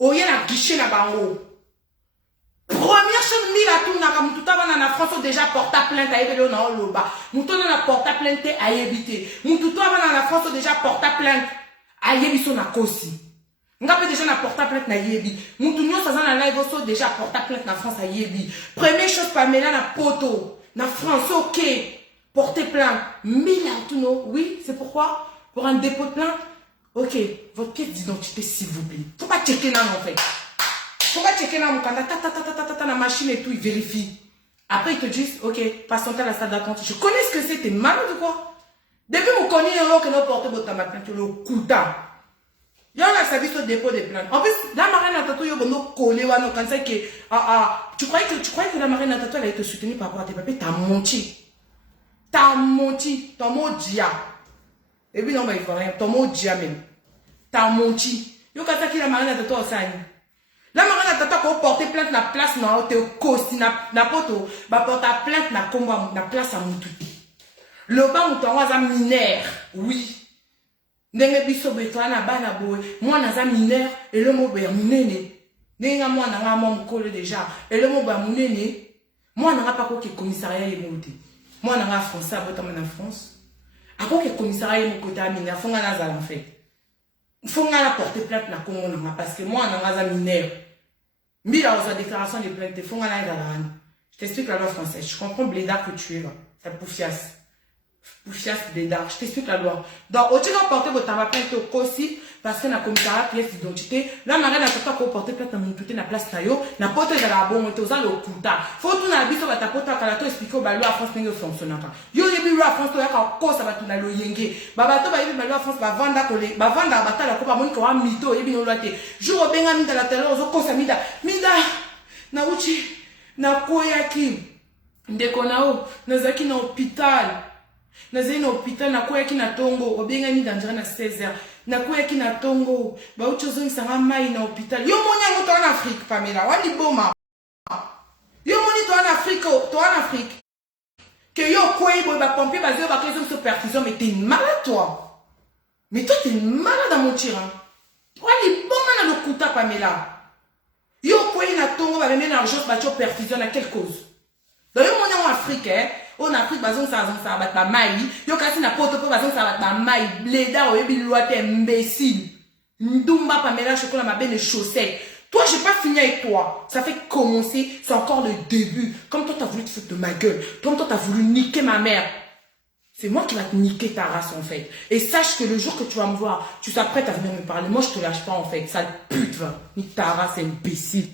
Oye na guichet na bango. Première chose, mille à tout, na France déjà porté plainte à Ebelo na Oloba. Mouton na porté plainte à Yebité. Mouton na la France déjà porté plainte à Yebiso na Kosi. Nga peut déjà na porté plainte na Yebi. Mouton ça na live aussi déjà porté plainte na France à Yebi. Première chose, Pamela na poto. Na France, ok. Porter plainte. Mille à tout, oui, c'est pourquoi? Pour un dépôt de plainte. Ok, votre pièce d'identité s'il vous plaît. Faut pas checker là en fait. Faut pas checker là mon candidat, la machine et tout, il vérifie. Après, ils te disent, ok, passons à la salle d'attente. Je connais ce que c'est, t'es malade ou quoi? Depuis mon connaît un que nous portons votre matin, tu le couta. Il y a un service au dépôt des plaintes. En plus, la marraine à tatou, il y a un collé ou un cancer qui tu croyais que la marraine à tatou, elle a été soutenue par rapport à tes papiers, t'as menti. T'as menti, ton mot dia. Et puis non, il faut rien, ton mot dia même. T'as menti. Il y a un qui la marraine à tatou au sein. La marraine à tata pour porter plainte na place na haute costi na poto ba porter plainte na komba na place à mutu. Le ba mutu waza mineur, oui. Ndenge biso betwa na bana boy, moi naza mineur et le mo be munene. Nenga moi nanga mon collé déjà. Et le mot ba mounene. Moi nanga pas quoi que commissariat est monté. Moi nanga français à botam en France. À quoi que commissariat est mon côté à mineur. Faut nga na en fait. Faut nga la porter plainte na Congo nanga parce que moi nanga za mineur. Mila aux déclaration de plainte. Faut nga na zala. Je t'explique la loi française. Je comprends blédard que tu es là. Ça poufiasse. Poufiasse blédard. Je t'explique la loi. Donc, au-dessus de porter votre plainte au COSI, parce que na commissariat pièce d'identité, là, ma reine n'a pas porter plainte à mon tout na place taillot, na porte de la bonne, tu as le kuta. Faut tout na biso, ta porte à calato, expliquer au balo à France, n'est-ce fonctionne pas. Yo, y'a vu à France, tu as qu'à cause, ça va tout na lo yenge. Babato, bah, y'a vu balo à France, bah, vendre collé, bah, vendre à bataille, la coupe à mon qui aura mito, y'a vu no loité. Jour au benga, mida la télé, aux autres, mida, na uchi, na koyaki, ndekonao, nazaki na hôpital. Nazali na hôpital na koyaki na tongo obengani danjera na 16h na koyaki na tongo ba uchozongi sanga mai na hôpital yo moni yango to en Afrique Pamela wani boma yo moni to en Afrique que yo koyi boy ba pompier ba zéro ba question de perfusion mais t'es malade toi mais toi t'es malade à mon tyran wani boma na lokuta Pamela yo koyi na tongo ba bemena argent ba cho perfusion à quelle cause donc yo moni en Afrique en Afrique, bazon sa bat ba mai. Yo kasi na poto po bazon sa bat ba mai. Bleda o yebi loi te imbécile. Ndumba Pamela chocolat ma belle chaussette. Toi, j'ai pas fini avec toi. Ça fait commencer, c'est encore le début. Comme toi, t'as voulu te foutre de ma gueule. Comme toi, t'as voulu niquer ma mère. C'est moi qui va te niquer ta race en fait. Et sache que le jour que tu vas me voir, tu seras prête à venir me parler. Moi, je te lâche pas en fait. Sale pute, va. Nique ta race, imbécile.